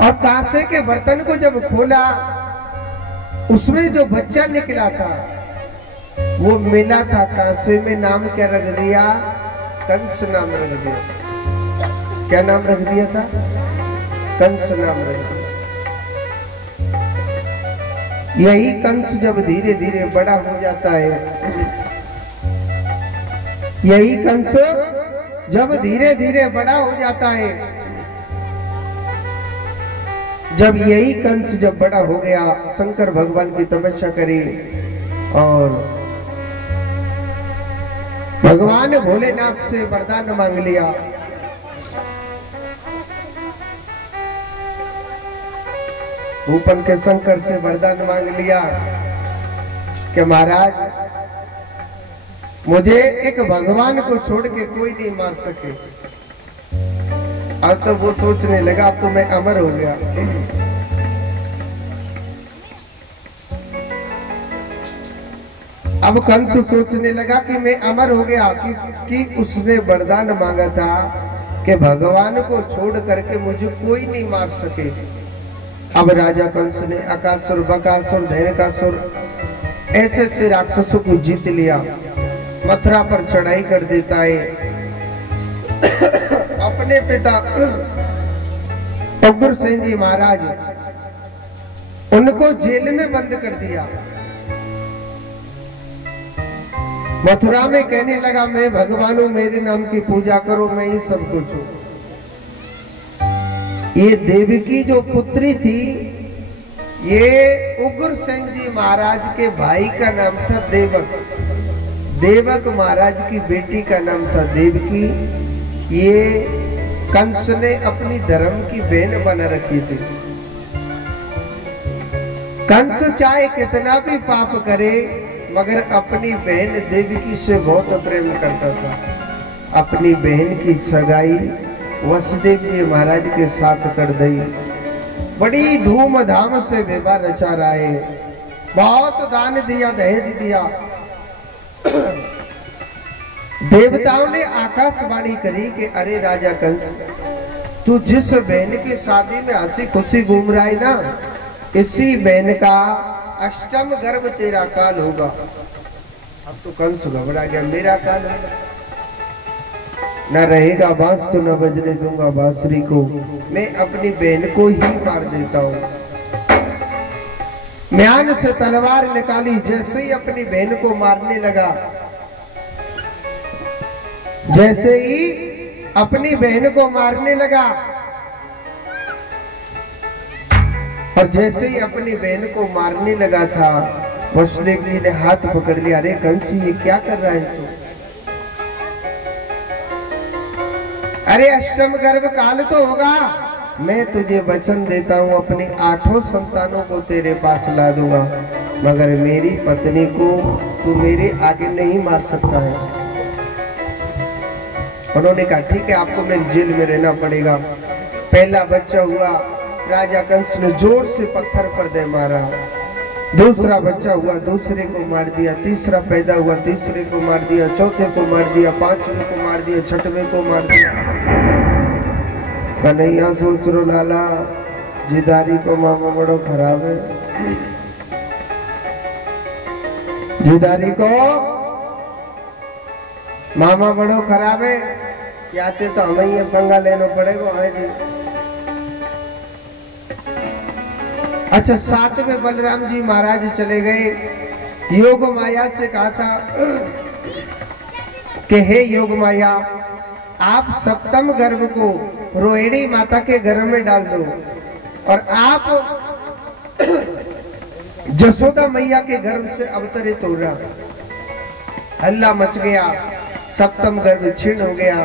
और कांसे के बर्तन को जब खोला उसमें जो बच्चा निकला था वो मिला था कांसे में। नाम क्या रख दिया? कंस नाम रख दिया। क्या नाम रख दिया था? कंस नाम रख दिया। यही कंस जब धीरे धीरे बड़ा हो जाता है, यही कंस जब धीरे धीरे बड़ा हो जाता है, जब यही कंस जब बड़ा हो गया, शंकर भगवान की तपस्या करी और भगवान भोलेनाथ से वरदान मांग लिया। ऊपर के शंकर से वरदान मांग लिया कि महाराज मुझे एक भगवान को छोड़ के कोई नहीं मार सके। अब तो वो सोचने लगा अब तो मैं अमर हो गया। अब कंस सोचने लगा कि मैं अमर हो गया कि उसने वरदान मांगा था कि भगवान को छोड़ करके मुझे कोई नहीं मार सके। अब राजा कंस ने अकासुर, बकासुर, धैर्यकासुर ऐसे ऐसे राक्षसों को जीत लिया, मथुरा पर चढ़ाई कर देता है। अपने पिता उग्रसेन जी महाराज उनको जेल में बंद कर दिया। मथुरा में कहने लगा मैं भगवान हूं, मेरे नाम की पूजा करो, मैं ही सब कुछ हूं। ये देवकी जो पुत्री थी, ये उग्रसेन जी महाराज के भाई का नाम था देवक। देवक महाराज की बेटी का नाम था देवकी। ये कंस ने अपनी धर्म की बहन बना रखी थी। कंस चाहे कितना भी पाप करे, मगर अपनी बहन देवकी से बहुत प्रेम करता था। अपनी बहन की सगाई वसुदेव जी महाराज के साथ कर दी। बड़ी धूमधाम से विवाह रचा रहा है, बहुत दान दिया, दहेज दिया। देवताओं ने आकाशवाणी करी कि अरे राजा कंस, तू जिस बहन की शादी में हंसी खुशी घूम रहा है ना, इसी बहन का अष्टम गर्भ तेरा काल होगा। अब तो कंस घबरा गया, मेरा काल होगा, न रहेगा बांस तो न बजने दूंगा बांसुरी को, मैं अपनी बहन को ही मार देता हूँ। म्यान से तलवार निकाली, जैसे ही अपनी बहन को मारने लगा, जैसे ही अपनी बहन को मारने लगा और जैसे ही अपनी बहन को मारने लगा था, वसुदेव जी ने हाथ पकड़ लिया। अरे कंस, ये क्या कर रहा है तू? अरे अष्टम गर्भ काल तो होगा, मैं तुझे वचन देता हूँ अपनी 8 संतानों को तेरे पास ला दूंगा, मगर मेरी पत्नी को तू मेरे आगे नहीं मार सकता है। उन्होंने कहा ठीक है, आपको मेरी जेल में रहना पड़ेगा। पहला बच्चा हुआ, राजा कंस ने जोर से पत्थर पर दे मारा। दूसरा बच्चा हुआ, दूसरे को मार दिया। तीसरा पैदा हुआ, तीसरे को मार दिया। चौथे को मार दिया, पांचवें को मार दिया, छठवें को मार दिया। कन्हैया सोच रो लाला, जिदारी को मामा बड़ो खराब है, जिदारी को मामा बड़ो खराब है, या तो हमें ये पंगा लेना पड़ेगा। अच्छा, 7वें बलराम जी महाराज चले गए। योग माया से कहा था कि हे योग माया, आप सप्तम गर्भ को रोहिणी माता के गर्भ में डाल दो और आप जसोदा मैया के गर्भ से अवतरित हो रहा। हल्ला मच गया, सप्तम गर्भ छीन हो गया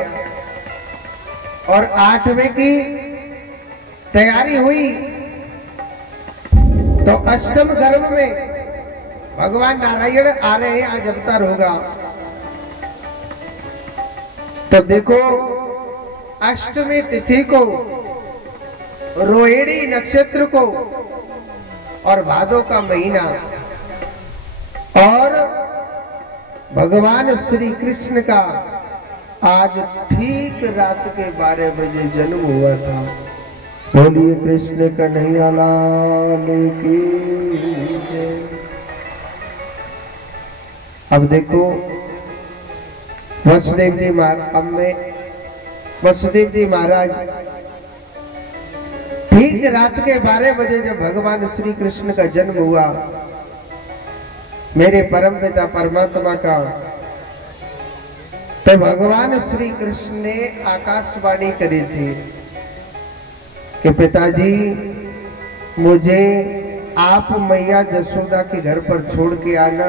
और 8वें की तैयारी हुई। तो अष्टम गर्भ में भगवान नारायण आ रहे हैं, आज अवतार होगा। तो देखो, अष्टमी तिथि को, रोहिणी नक्षत्र को और भादो का महीना, और भगवान श्री कृष्ण का आज ठीक रात के 12 बजे जन्म हुआ था। बोलिए कृष्ण कन्हैया लाल की जय। अब देखो, वसुदेव जी महाराज ठीक रात के 12 बजे जब भगवान श्री कृष्ण का जन्म हुआ, मेरे परम पिता परमात्मा का, तो भगवान श्री कृष्ण ने आकाशवाणी करी थी कि पिताजी, मुझे आप मैया जसोदा के घर पर छोड़ के आना,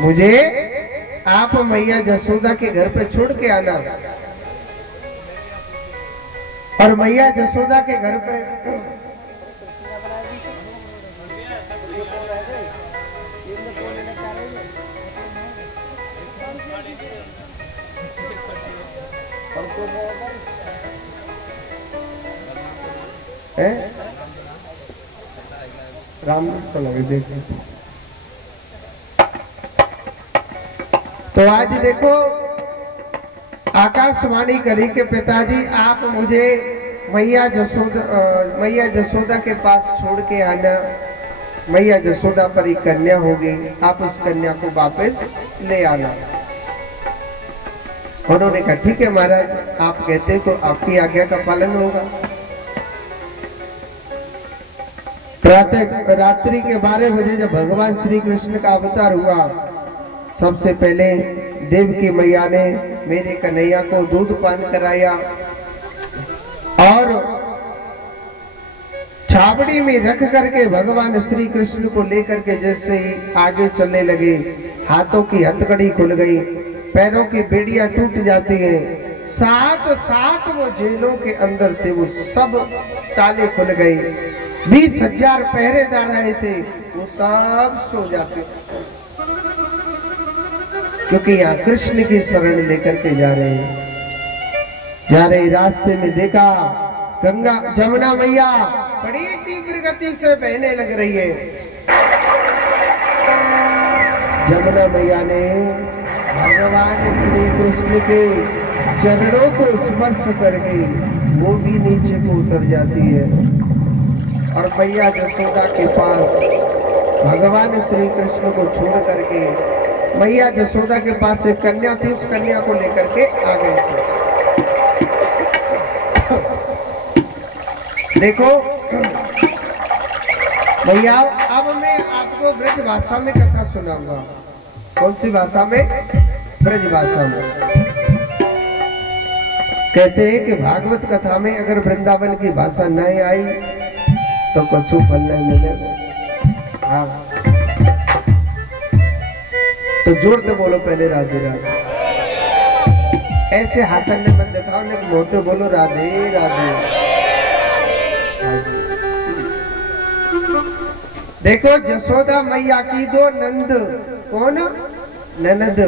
मुझे आप मैया जसोदा के घर पर छोड़ के आना। और मैया जसोदा के घर पे राम तो लगे देखो। तो आज देखो, आकाशवाणी करी के पिताजी, आप मुझे मैया जसोदा के पास छोड़ के आना। मैया जसोदा पर एक कन्या होगी, आप उस कन्या को वापस ले आना। उन्होंने कहा ठीक है महाराज, आप कहते तो आपकी आज्ञा का पालन होगा। तो प्रातः रात्रि के 12 बजे जब भगवान श्री कृष्ण का अवतार हुआ, सबसे पहले देवकी मैया ने मेरे कन्हैया को दूध पान कराया और छावड़ी में रख करके भगवान श्री कृष्ण को लेकर के जैसे ही आगे चलने लगे, हाथों की हथकड़ी खुल गई, पैरों की बेड़ियां टूट जाती है। सात वो जेलों के अंदर थे, वो सब ताले खुल गए। 20,000 पहरेदार आए थे, वो सब सो जाते, क्योंकि यहाँ कृष्ण की शरण लेकर के जा रहे हैं। रास्ते में देखा गंगा जमुना मैया बड़ी तीव्र गति से बहने लग रही है। जमुना मैया ने भगवान श्री कृष्ण के चरणों को स्पर्श करके वो भी नीचे को उतर जाती है और मैया यशोदा के पास भगवान श्री कृष्ण को छोड़ करके मैया यशोदा के पास एक कन्या थी, उस कन्या को लेकर के आ गए थे। देखो भैया, अब मैं आपको ब्रज भाषा में कथा सुनाऊंगा। कौन सी भाषा में? ब्रज भाषा में। कहते हैं कि भागवत कथा में अगर वृंदावन की भाषा नहीं आई तो कुछ फल नहीं मिलेगा। हाँ, तो जोर से बोलो पहले राधे राधे। ऐसे हाथन ने मत दिखाओ, ने मोटे बोलो राधे राधे। देखो जसोदा मैया की दो नंद, कौन? ननद।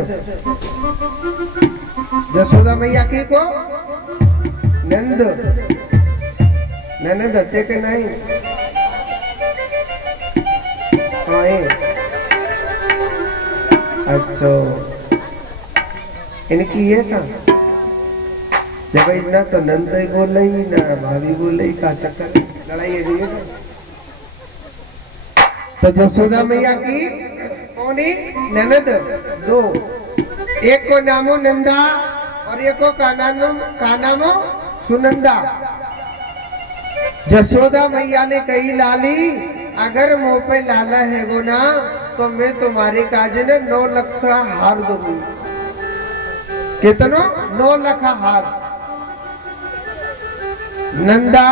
जसोदा मैया की को नंद, ननद हते के नहीं? अच्छा, इनकी ये था जब ना तो नंद ही बोल रही ना भाभी बोल रही, का चक्कर लड़ाई है गई। तो जसोदा मैया की कौन ही ननद दो, एक को नामो नंदा और एक को का नामो सुनंदा। जसोदा मैया ने कही लाली अगर मुंह पे लाला है गो ना तो मैं तुम्हारे काज ने 9 लाख का हार दूंगी। कितना? 9 लाख हार। नंदा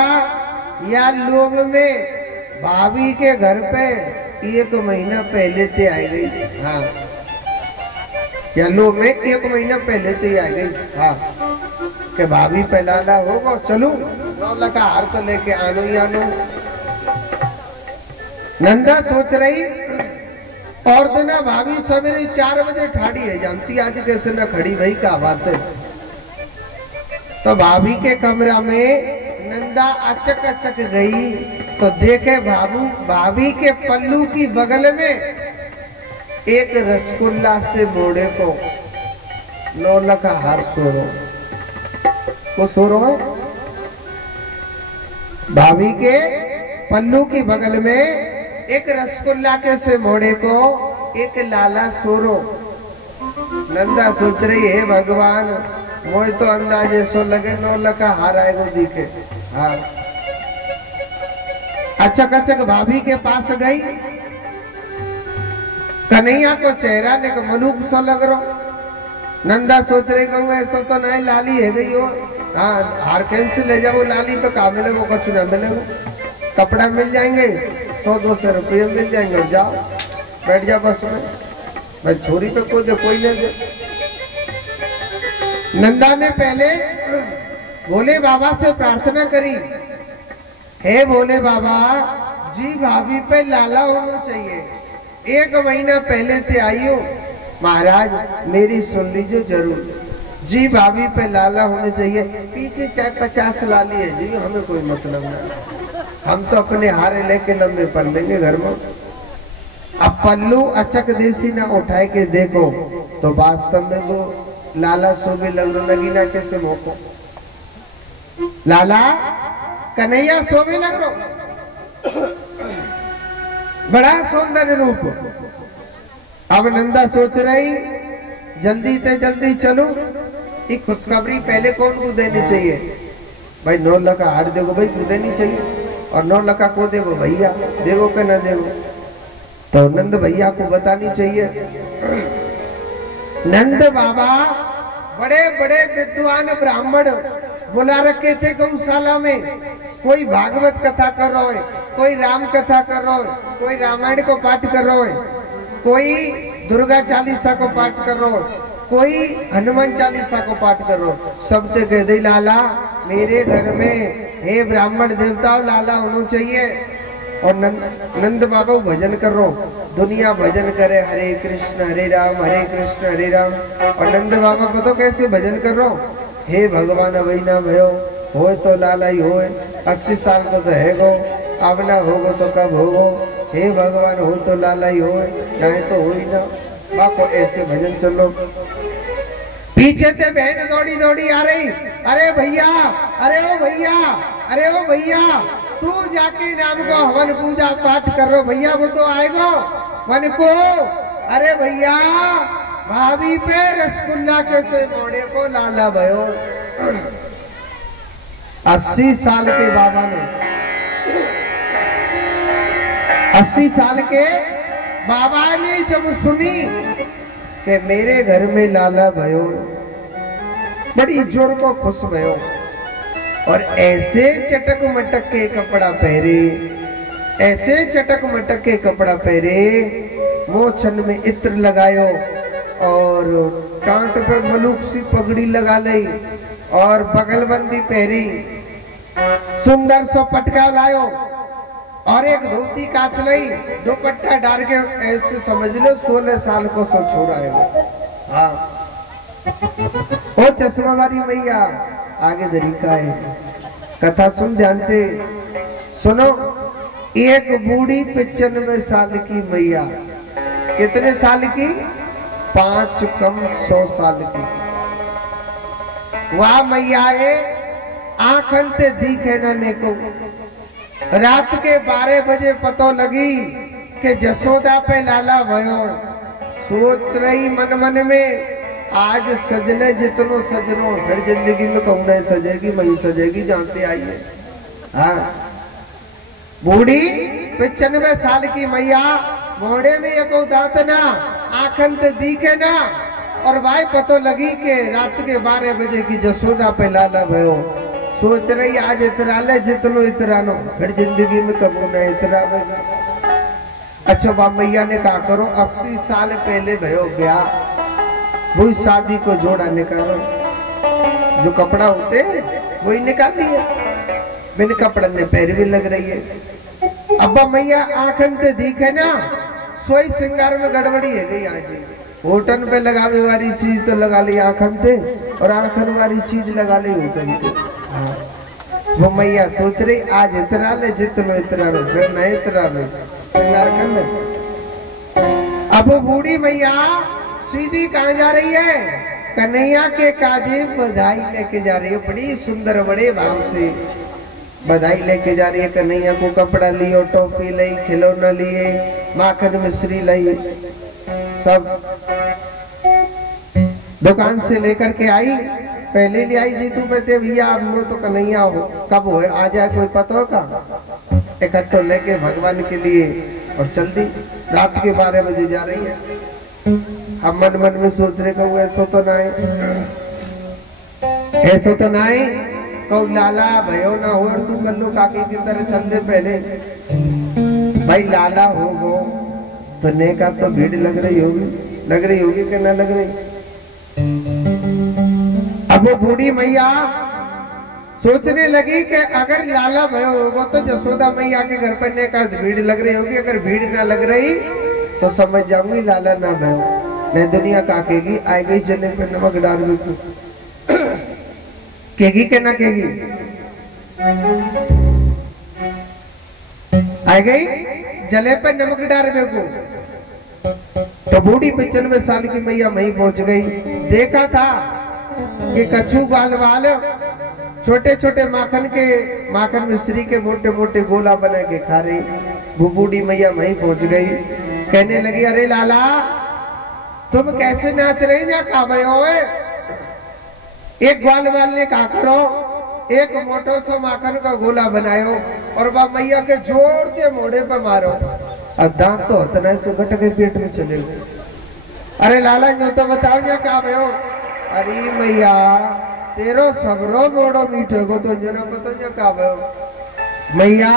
या लोभ में भाभी के घर पे 1 महीना पहले से आई गई। हाँ, या लोग में 1 महीना पहले से आई गई। हाँ, के भाभी पहला होगा, चलो 9 लाख हार तो लेके आनो ही आनो। नंदा सोच रही और तो ना भाभी सवेरे 4 बजे ठाड़ी है, जानती आज कैसे ना खड़ी, भाई क्या बात है। तो भाभी के कमरा में नंदा अचक अचक गई तो देखे भाभी के पल्लू की बगल में एक रसगुल्ला से मोड़े को 9 लाख हार सोरो को सोरो है। भाभी के पल्लू की बगल में एक रसगुल्ला के से मोड़े को एक लाला सोरो। नंदा सोच रही है भगवान मोय तो अंदाजे सो लगे 9 लाख हार आएगो दिखे। हाँ, अचक अचक भाभी के पास गई, कन्हैया को चेहरा ने मनुख सो लग रो। नंदा सोच रही कहूँ ऐसा तो नहीं, लाली है गई हो। हाँ, हार कैंसिल ले जाओ, लाली पे का मिलेगा, कुछ ना मिलेगा, कपड़ा मिल जाएंगे, 100-200 रुपये मिल जाएंगे और जाओ बैठ जा बस में। भाई छोरी पे कोई नहीं दे। नंदा ने पहले भोले बाबा से प्रार्थना करी, हे भोले बाबा जी भाभी पे लाला होना चाहिए, 1 महीना पहले से आई हो, महाराज मेरी सुन लीजिए जरूर जी, भाभी पे लाला होने चाहिए। पीछे चाहे 50 लाली है जी, हमें कोई मतलब नहीं, हम तो अपने हारे लेके लंबे पड़ लेंगे घर में। अब पल्लू अचक देसी ना उठाए के देखो तो वास्तव में वो लाला सो भी लग रो लगी ना कैसे मोको, लाला कन्हैया सो भी लग रो, बड़ा सौंदर्य रूप। अब नंदा सोच रही जल्दी से जल्दी चलो, एक खुशखबरी पहले कौन को देनी चाहिए? भाई 9 लाख हार देखो भाई, को देनी चाहिए। और 9 लखा को देखो भैया, देखो कि ना देखो। तो नंद भैया को बतानी चाहिए। नंद बाबा बड़े बड़े विद्वान ब्राह्मण बुला रखे थे गौशाला में। कोई भागवत कथा कर रहा है, कोई राम कथा कर रहा है, कोई रामायण को पाठ कर रहा है, कोई दुर्गा चालीसा को पाठ कर रहा है, कोई हनुमान चालीसा को पाठ कर रहा है। सब ते कह दे लाला मेरे घर में हे ब्राह्मण देवताओं लाला होना चाहिए। और नंद बाबा भजन कर रो, दुनिया भजन करे हरे कृष्ण हरे राम हरे कृष्ण हरे राम। और नंद बाबा पता कैसे भजन कर रो, हे भगवान अभी ना भयो हो तो लाला ही हो, 80 साल को तो है गो, अब ना होगो तो कब होगो, हे भगवान हो तो लाला ही हो, नहीं तो हो ही ना। बापो ऐसे भजन चलो। पीछे से बहन दौड़ी दौड़ी आ रही, अरे भैया, अरे ओ भैया, अरे ओ भैया, तू जाके नाम को हवन पूजा पाठ कर रो भैया, वो तो आएगा मन को। अरे भैया भाभी पे रसगुल्ला कैसे मोड़े को लाला भयो। 80 साल के बाबा ने, 80 साल के बाबा ने जब सुनी कि मेरे घर में लाला भयो, बड़ी जोर को खुश भयो। और ऐसे चटक मटक के कपड़ा पहरे, ऐसे चटक मटक के कपड़ा पहरे, मोछन में इत्र लगायो और टांट पे मलूक सी पगड़ी लगा ली और बगलबंदी पहरी, सुंदर सो पटका लायो और एक धोती काच ली, दुपट्टा डाल के ऐसे समझ लो 16 साल को सो छोड़ा है। हाँ ओ चश्मा वाली मैया आगे तरीका है, कथा सुन ध्यान से सुनो। एक बूढ़ी 95 साल की मैया, कितने साल की? 5 कम 100 साल की। वह मैया है आंखन ते दिखे न को। रात के 12 बजे पतो लगी कि जसोदा पे लाला भयो। सोच रही मन मन में आज सजले जितनो सजनो, फिर जिंदगी में कहूँ नहीं सजेगी, वही सजेगी जानते आइए। हाँ बूढ़ी 95 साल की मैया, मोड़े में एक दांत ना, आंखन ते दिखे ना, और भाई पतो लगी कि रात के 12 बजे की जसोदा पे लाला भयो। सोच रही आज इतरा ले जितनो इतरानो, फिर जिंदगी में कबू न इतरा। अच्छा बाप मैया ने कहा करो 80 साल पहले भयो ब्याह, वही शादी को जोड़ा निकालो, जो कपड़ा होते वही निकाल लिए, बिन कपड़ा ने पैर भी लग रही है। अब्बा मैया आंखन ते दिखे ना, सोई श्रृंगार में गड़बड़ी है गई। आज होटन पे लगावे वाली चीज तो लगा ली आंखन ते, और आंखन वाली चीज लगा ली होटन ते। वो मैया सोच रही आज इतना ले जितनो इतना रो, फिर नहीं इतना रो श्रृंगार कर ले। अब बूढ़ी मैया सीधी कहाँ जा रही है? कन्हैया के काजे बधाई लेके जा रही है। बड़ी सुंदर बड़े भाव से बधाई लेके जा रही है। कन्हैया को कपड़ा लियो, टोपी ली, खिलौना लिए, माखन मिश्री ली, सब दुकान से लेकर के आई। पहले ले आई जीतू पे भैया अब वो तो कन्हैया हो कब हो आ जाए कोई पता का। इकट्ठो लेके भगवान के लिए और चल दी। रात के 12 बजे जा रही है। अब मन मन में सोच रहे कहूँ ऐसो तो ना है, ऐसो तो ना है, कहूँ लाला भयो ना हो, और तू कर लो काकी की तरह चल दे पहले। भाई लाला हो गो तो नेका तो भीड़ लग रही होगी कि ना लग रही। अब वो बूढ़ी मैया सोचने लगी कि अगर लाला भयो होगा तो जसोदा मैया के घर पर नेका भीड़ लग रही होगी, अगर भीड़ ना लग रही तो समझ जाऊंगी लाला ना भयो। मैं दुनिया काकेगी, आई गई जले पे नमक डाल दू, केगी के ना केगी, आई गई जले पे नमक डाल को। तो बूढ़ी 95 साल की मैया वहीं पहुंच गई। देखा था कि कछू बाल वाल छोटे छोटे माखन मिश्री के मोटे मोटे गोला बना के खा रही। वो बूढ़ी मैया वहीं पहुंच गई। कहने लगी अरे लाला तुम कैसे नाच रही ना खा भाई हो? एक ग्वाल वाल ने कहा करो एक मोटो सो माखन का गोला बनायो और बा मैया के जोर के मोड़े पे मारो और दांत तो इतना सुगट के पेट में चले गए। अरे लाला जो तो बताओ क्या का भयो। अरे मैया तेरो सबरो मोड़ो मीठे को तो जना पता क्या का भयो। मैया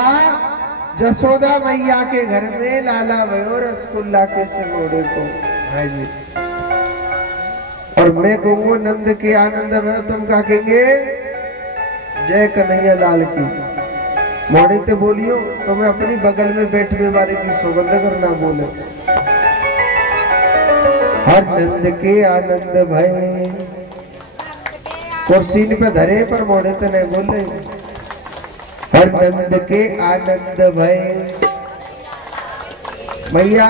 जसोदा मैया के घर में लाला भयो रसगुल्ला के से मोड़े को। हाँ जी। और मैं कहूँगा नंद के आनंद में तुम क्या कहेंगे जय कन्हैया लाल की। मोड़े ते बोलियो तो मैं अपनी बगल में बैठने वाले की सौगंध करना बोले। हर नंद के आनंद भय कुर्सी पे धरे पर मोड़े तो नहीं बोले। हर नंद के आनंद भय मैया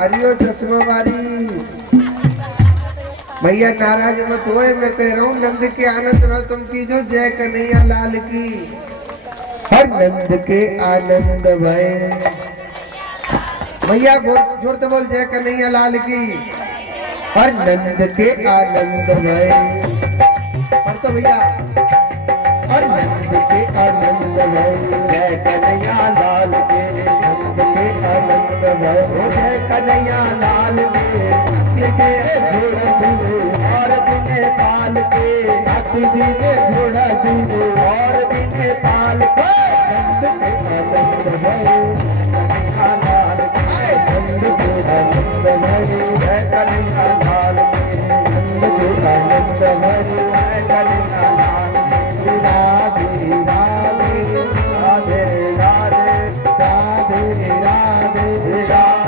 हरियो चश्मा वाली मैया नाराज मत होए। मैं कह रहा हूँ नंद के आनंद में तुम कीजो जय कन्हैया लाल की। हर नंद के आनंद भय मैया जोर से बोल जय कन्हैया लाल की। हर नंद के आनंद भय और तो भैया हर नंद के आनंद भय जय कन्हैया लाल के। नंद के आनंद भय जय कन्हैया लाल के। और दिने पाल के हाथी दीने घोड़ा दीने और दिने पाल के। नंद के आनंद भय लाल के। नंद के आनंद भय जय कन्हैया लाल के। नंद के आनंद भय जय कन्हैया लाल के। राधे राधे राधे राधे राधे राधे राधे राधे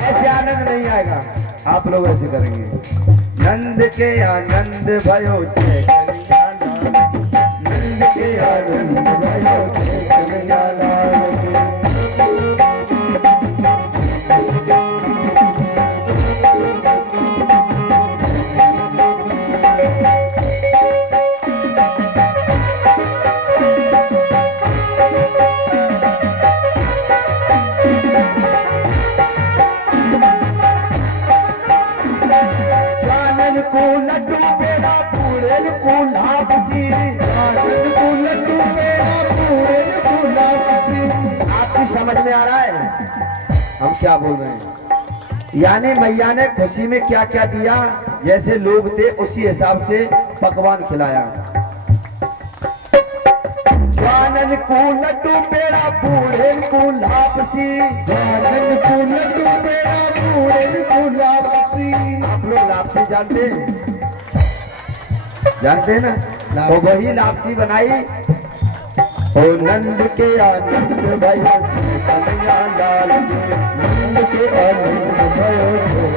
ऐसे आनंद नहीं आएगा। आप लोग ऐसे करेंगे। नंद के आनंद भयो जय कन्हैया लाल। नंद के आनंद भयो जय कन्हैया लाल। को लड्डू पेड़ा पूरे को लापसी। आनंद को लड्डू पेड़ा पूरे को लापसी। आपकी समझ में आ रहा है हम क्या बोल रहे हैं? यानी मैया ने खुशी में क्या क्या दिया, जैसे लोग थे उसी हिसाब से पकवान खिलाया। आनंद को लड्डू पेड़ा पूरे को लापसी। आनंद को लड्डू पेड़ा पूरे को लापसी। आप लोग लापसी जानते हैं? जानते हैं ना? तो वही लापसी बनाई। ओ नंद के आनंद भयो कन्हैया लाल की। नंद के आनंद भयो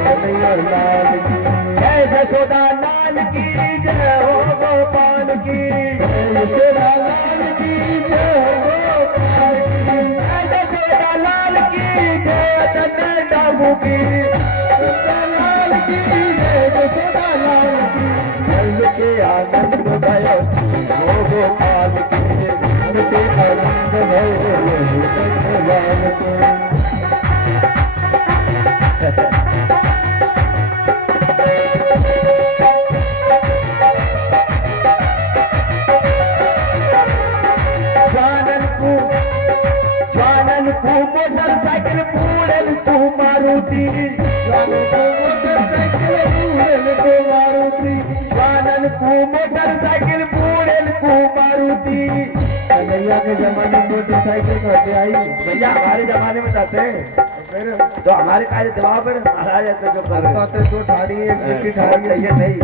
कन्हैया लाल की। जय जसोदा लाल की जय हो गोपाल की। जय जसोदा लाल की जय हो गोपाल की। जय जसोदा लाल की जय चंद डाबू की। लाल की जय जसोदा लाल की। नंद के आनंद भयो हो गोपाल की। नंद के आनंद भयो हो लाल की। मोटरसाइकिल पूरन को मारुति। मोटरसाइकिल पूरन को मारुति। वानन को मोटरसाइकिल पूरन को मारुति। भैया के जमाने में मोटरसाइकिल कहते आई। भैया हमारे जमाने में जाते हैं तो हमारे काहे दबाव पर आ जाते जो कर रहे दो ठाड़ी एक ठाड़ी ये नहीं।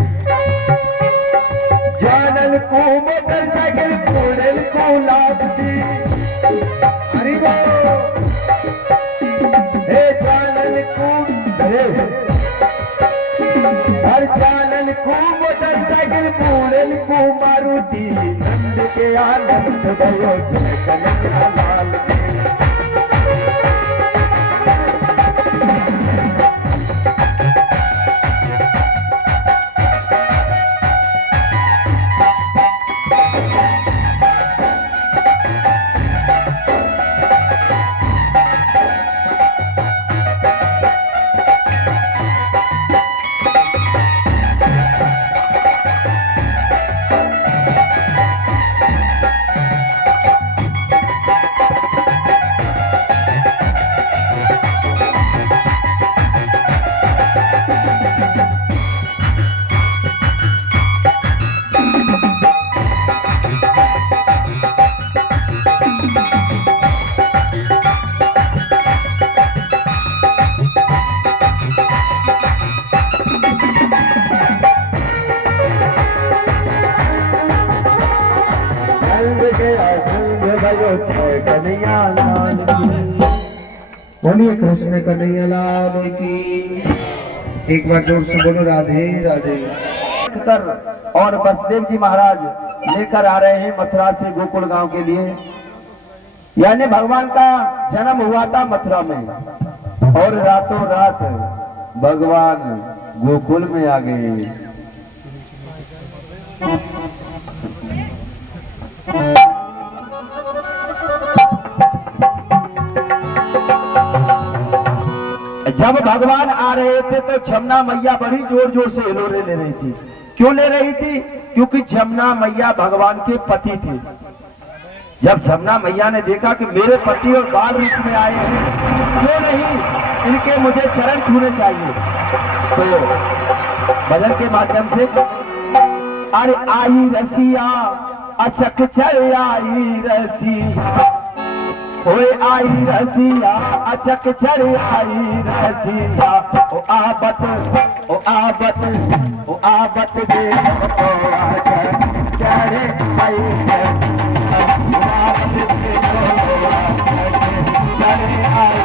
जानन को मोटरसाइकिल पूरन को लापसी। अरे हे जानन को हर जानन को मोटरसाइकिल पूरन को मारुति नंद के आनंद भयो जय कन्हैया लाल के। बोलिए कृष्ण कन्हैया लाल की। एक बार जोर से बोलो राधे राधे। और बसदेव जी महाराज लेकर आ रहे हैं मथुरा से गोकुल गांव के लिए। यानी भगवान का जन्म हुआ था मथुरा में और रातों रात भगवान गोकुल में आ गए। जब भगवान आ रहे थे तो जमुना मैया बड़ी जोर जोर से हिलोरे ले रही थी। क्यों ले रही थी? क्योंकि जमुना मैया भगवान के पति थे। जब जमुना मैया ने देखा कि मेरे पति और बाल रूप में आए हैं, क्यों नहीं इनके मुझे चरण छूने चाहिए, तो भजन के माध्यम से अरे आई रसिया अचक चल आई रसिया, ओए आई रसिया अचक चढ़ आई रसिया, ओ आबत ओ आबत ओ आबत दे चढ़े आई चढ़े आई।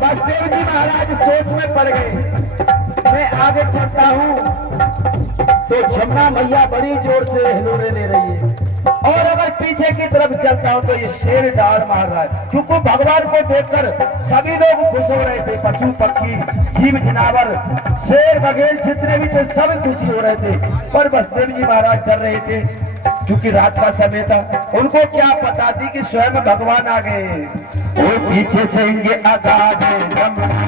बसदेव जी महाराज सोच में पड़ गए। मैं आगे चलता हूँ तो जमुना मैया बड़ी जोर से हिलोरे ले रही है, और अगर पीछे की तरफ चलता हूँ तो ये शेर डाल मार रहा है। क्योंकि भगवान को देखकर सभी लोग खुश हो रहे थे, पशु पक्षी जीव जनावर शेर बघेल जितने भी थे सब खुशी हो रहे थे। पर बसदेव जी महाराज डर रहे थे क्योंकि रात का समय था। उनको क्या पता थी कि स्वयं भगवान आ गए। वो पीछे से ये आगाज जमुना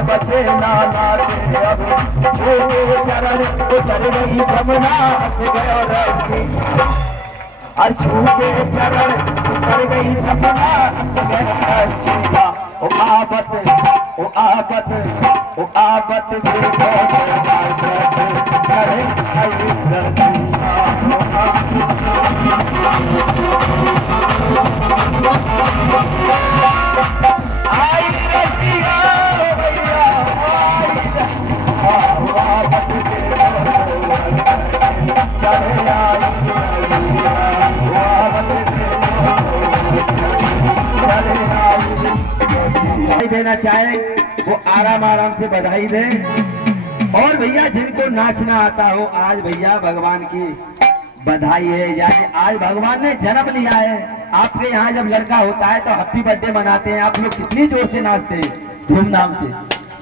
बचे नाला अब चरण उतर गई जमुना अछूते चरण उतर गई जमुना। ओ आबत ओ आबत ओ आबत देखो करे आई रसिया भैया आबत चले आई देना चाहे वो आराम आराम से बधाई दें। और भैया जिनको नाचना आता हो, आज भैया भगवान की बधाई है, यानी आज भगवान ने जन्म लिया है। आपके यहाँ जब लड़का होता है तो हैप्पी बर्थडे मनाते हैं, आप लोग कितनी जोर से नाचते हैं, धूमधाम से।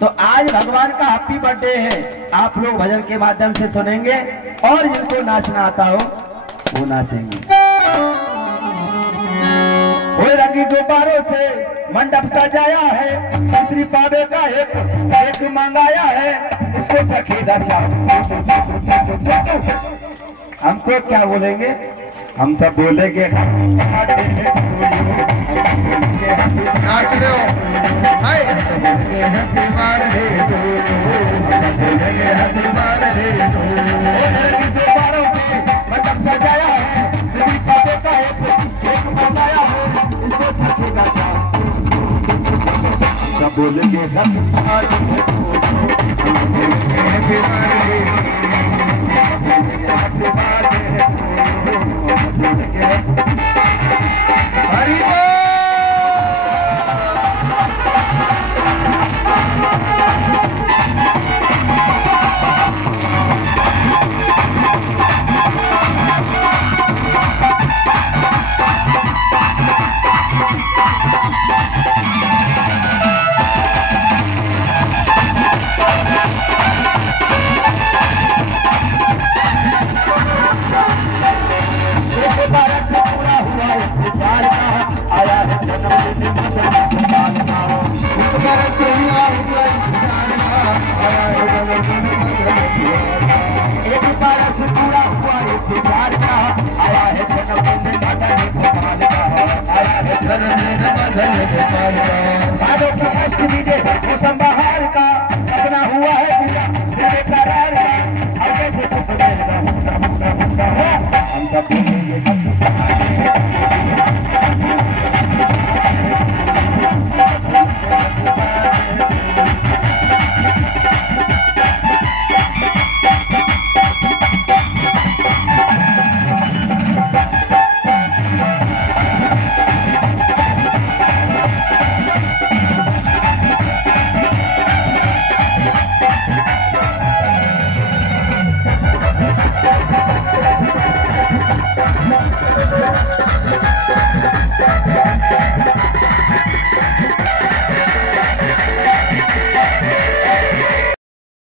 तो आज भगवान का हैप्पी बर्थडे है, आप लोग भजन के माध्यम से सुनेंगे और जिनको नाचना आता हो वो नाचेंगे। वो रंगी गुब्बारों से मंडप सजाया है, मंत्री पावे का एक मंगाया है, उसको चखेगा हमको क्या बोलेंगे, हम सब बोलेंगे नाच लो हाय happy birthday to you, happy birthday to you. मंडप सजाया है, मंत्री पावे का एक मंगाया है, उसको चखेगा सब बोलेंगे हैप्पी बर्थडे हरि बोल। धन्यवाद।